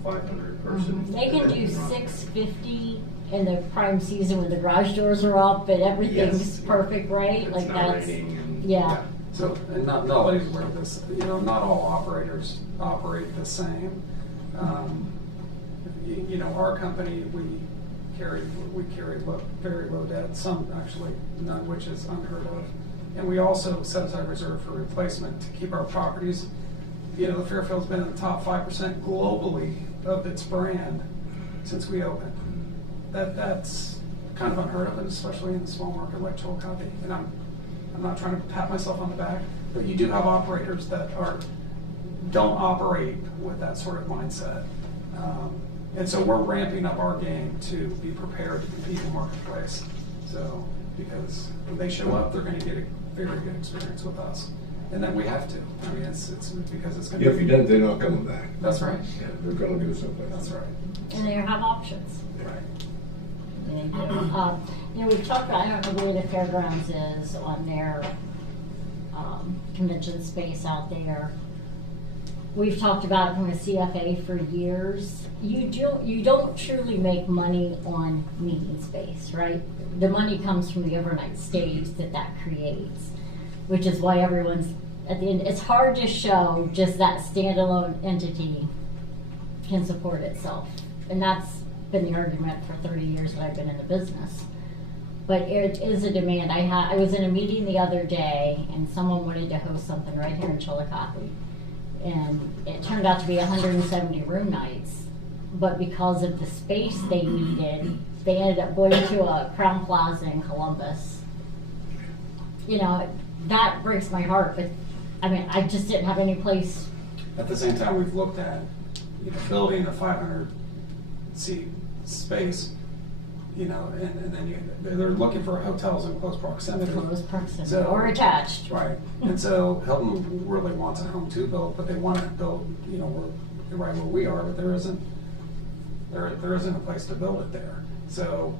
500 person. They can event do in Rockford. 650 in the prime season when the garage doors are up and everything's Yes. perfect, right? It's Like not that's, raining and yeah. So, and not nobody's aware of this, not all operators operate the same. You know, our company, we carry very low debt, some actually none, which is unheard of. And we also set aside reserve for replacement to keep our properties. You know, the Fairfield's been in the top 5% globally of its brand since we opened. That's kind of unheard of, and especially in a small market like Chillicothe. And I'm not trying to pat myself on the back, but you do have operators that don't operate with that sort of mindset. And so we're ramping up our game to be prepared to compete in the marketplace. So, because when they show up, they're gonna get a very good experience with us. And then we have to. I mean, it's because it's gonna If you don't, they're not coming back. That's right. Yeah, they're gonna do something. That's right. And they have options. Right. They do. You know, we've talked about, I don't know where the fairgrounds is on their convention space out there. We've talked about it from a CFA for years. You don't truly make money on meeting space, right? The money comes from the overnight stays that creates, which is why everyone's at the end. It's hard to show just that standalone entity can support itself, and that's been the argument for 30 years that I've been in the business. But it is a demand. I was in a meeting the other day, and someone wanted to host something right here in Chillicothe, and it turned out to be 170 room nights. But because of the space they needed, they ended up going to a Crown Plaza in Columbus. You know, that breaks my heart. But I mean, I just didn't have any place. At the same time, we've looked at, you know, building a 500 seat space, you know, and then they're looking for hotels in close proximity. Close proximity, So- or attached. Right. And so Hilton really wants a home to build, but they want to build, you know, right where we are, but there isn't a place to build it there. So,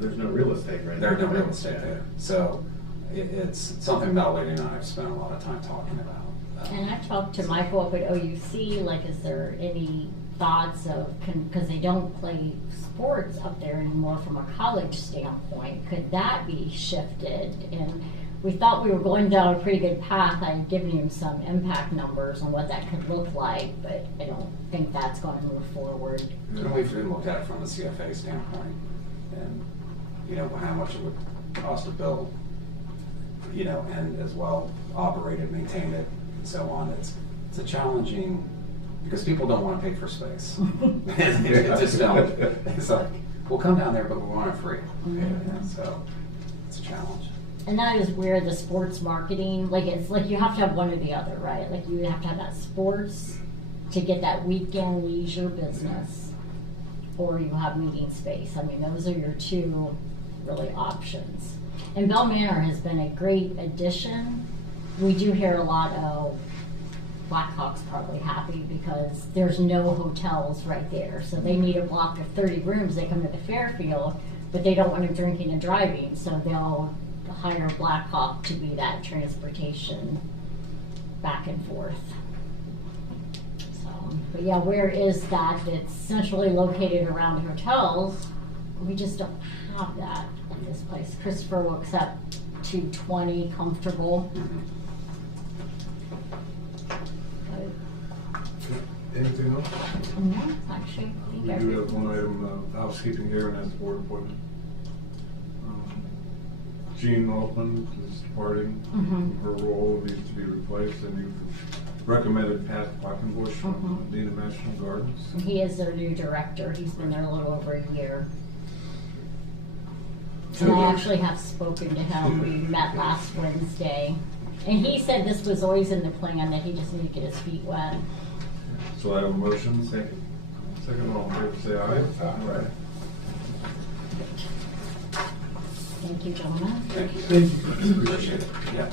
There's no real estate right there's no real estate there. So it's something Melody and I have spent a lot of time talking about. And I talked to Michael up at OUC, like, is there any thoughts of, because they don't play sports up there anymore from a college standpoint, could that be shifted? And we thought we were going down a pretty good path. I had given him some impact numbers on what that could look like, but I don't think that's going to move forward. And we've looked at it from a CFA standpoint, and, you know, how much it would cost to build, you know, and as well operate it, maintain it, and so on. It's a challenging, because people don't want to pay for space. They just don't. It's like, we'll come down there, but we want it free. And so it's a challenge. And that is where the sports marketing, like, it's like you have to have one or the other, right? Like, you have to have that sports to get that weekend leisure business, or you have meeting space. I mean, those are your two really options. And Bell Manor has been a great addition. We do hear a lot of Blackhawks probably happy because there's no hotels right there. So they need a block of 30 rooms. They come to the Fairfield, but they don't want them drinking and driving. So they'll hire Blackhawk to be that transportation back and forth. So, but yeah, where is that? It's centrally located around hotels. We just don't have that in this place. Christopher will accept 220 comfortable. Anything else? No, actually, I think We do have everything. one item of housekeeping here, and that's board appointment. Jean Altman is departing. Mhm. Her role needs to be replaced, and you've recommended Pat Quackenbush from Mhm. Dina National Gardens. He is their new director. He's been there a little over a year. And I actually have spoken to him. We met last Wednesday. And he said this was always in the plan, that he just needed to get his feet wet. So I have a motion. Second. Second, all in favor, say aye. Aye. Thank you, gentlemen. Thank you. Appreciate it. Yeah.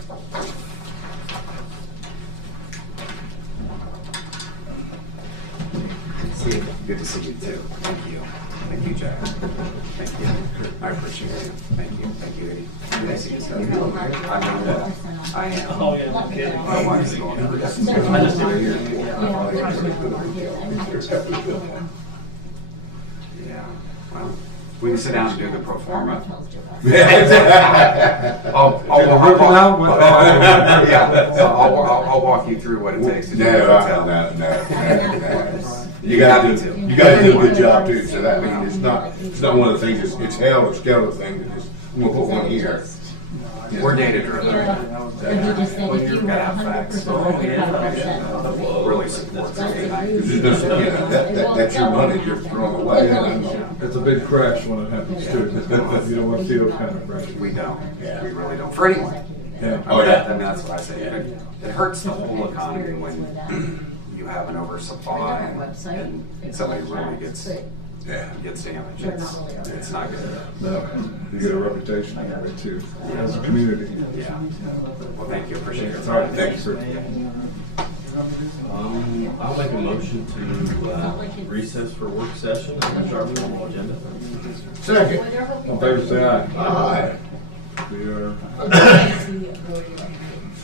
See you. Good to see you too. Thank you. Thank you, Jack. Thank you. I appreciate it. Thank you. Thank you, Eddie. Good to see you. So, I am. Oh, yeah, no kidding. My wife's going through I just didn't hear you. Yeah. Well, We can sit down and do the pro forma. Yeah. Rip it out with- Yeah, so I'll walk you through what it takes to do the hotel. No. You got me to. You guys do a good job too, so that means it's not one of the things, it's hell or skeleton thing, to just, I'm gonna put one here. We're data driven. And you just said if you were Gotta have facts. 100%. Really supports it. It's just, that's your money you're throwing away. It's a big crash when it happens too. You don't want to see those kind of crashes. We don't. Yeah. We really don't. For anyone. Yeah. Oh, yeah. I mean, that's what I say. It hurts the whole economy when you have an oversupply and somebody really gets damaged. It's not good. No, you get a reputation that way too, as a community. Yeah. Well, thank you. Appreciate your All right, time. thanks for. I'll make a motion to recess for work session and start our normal agenda. Second. On favor, say aye. Aye. We are.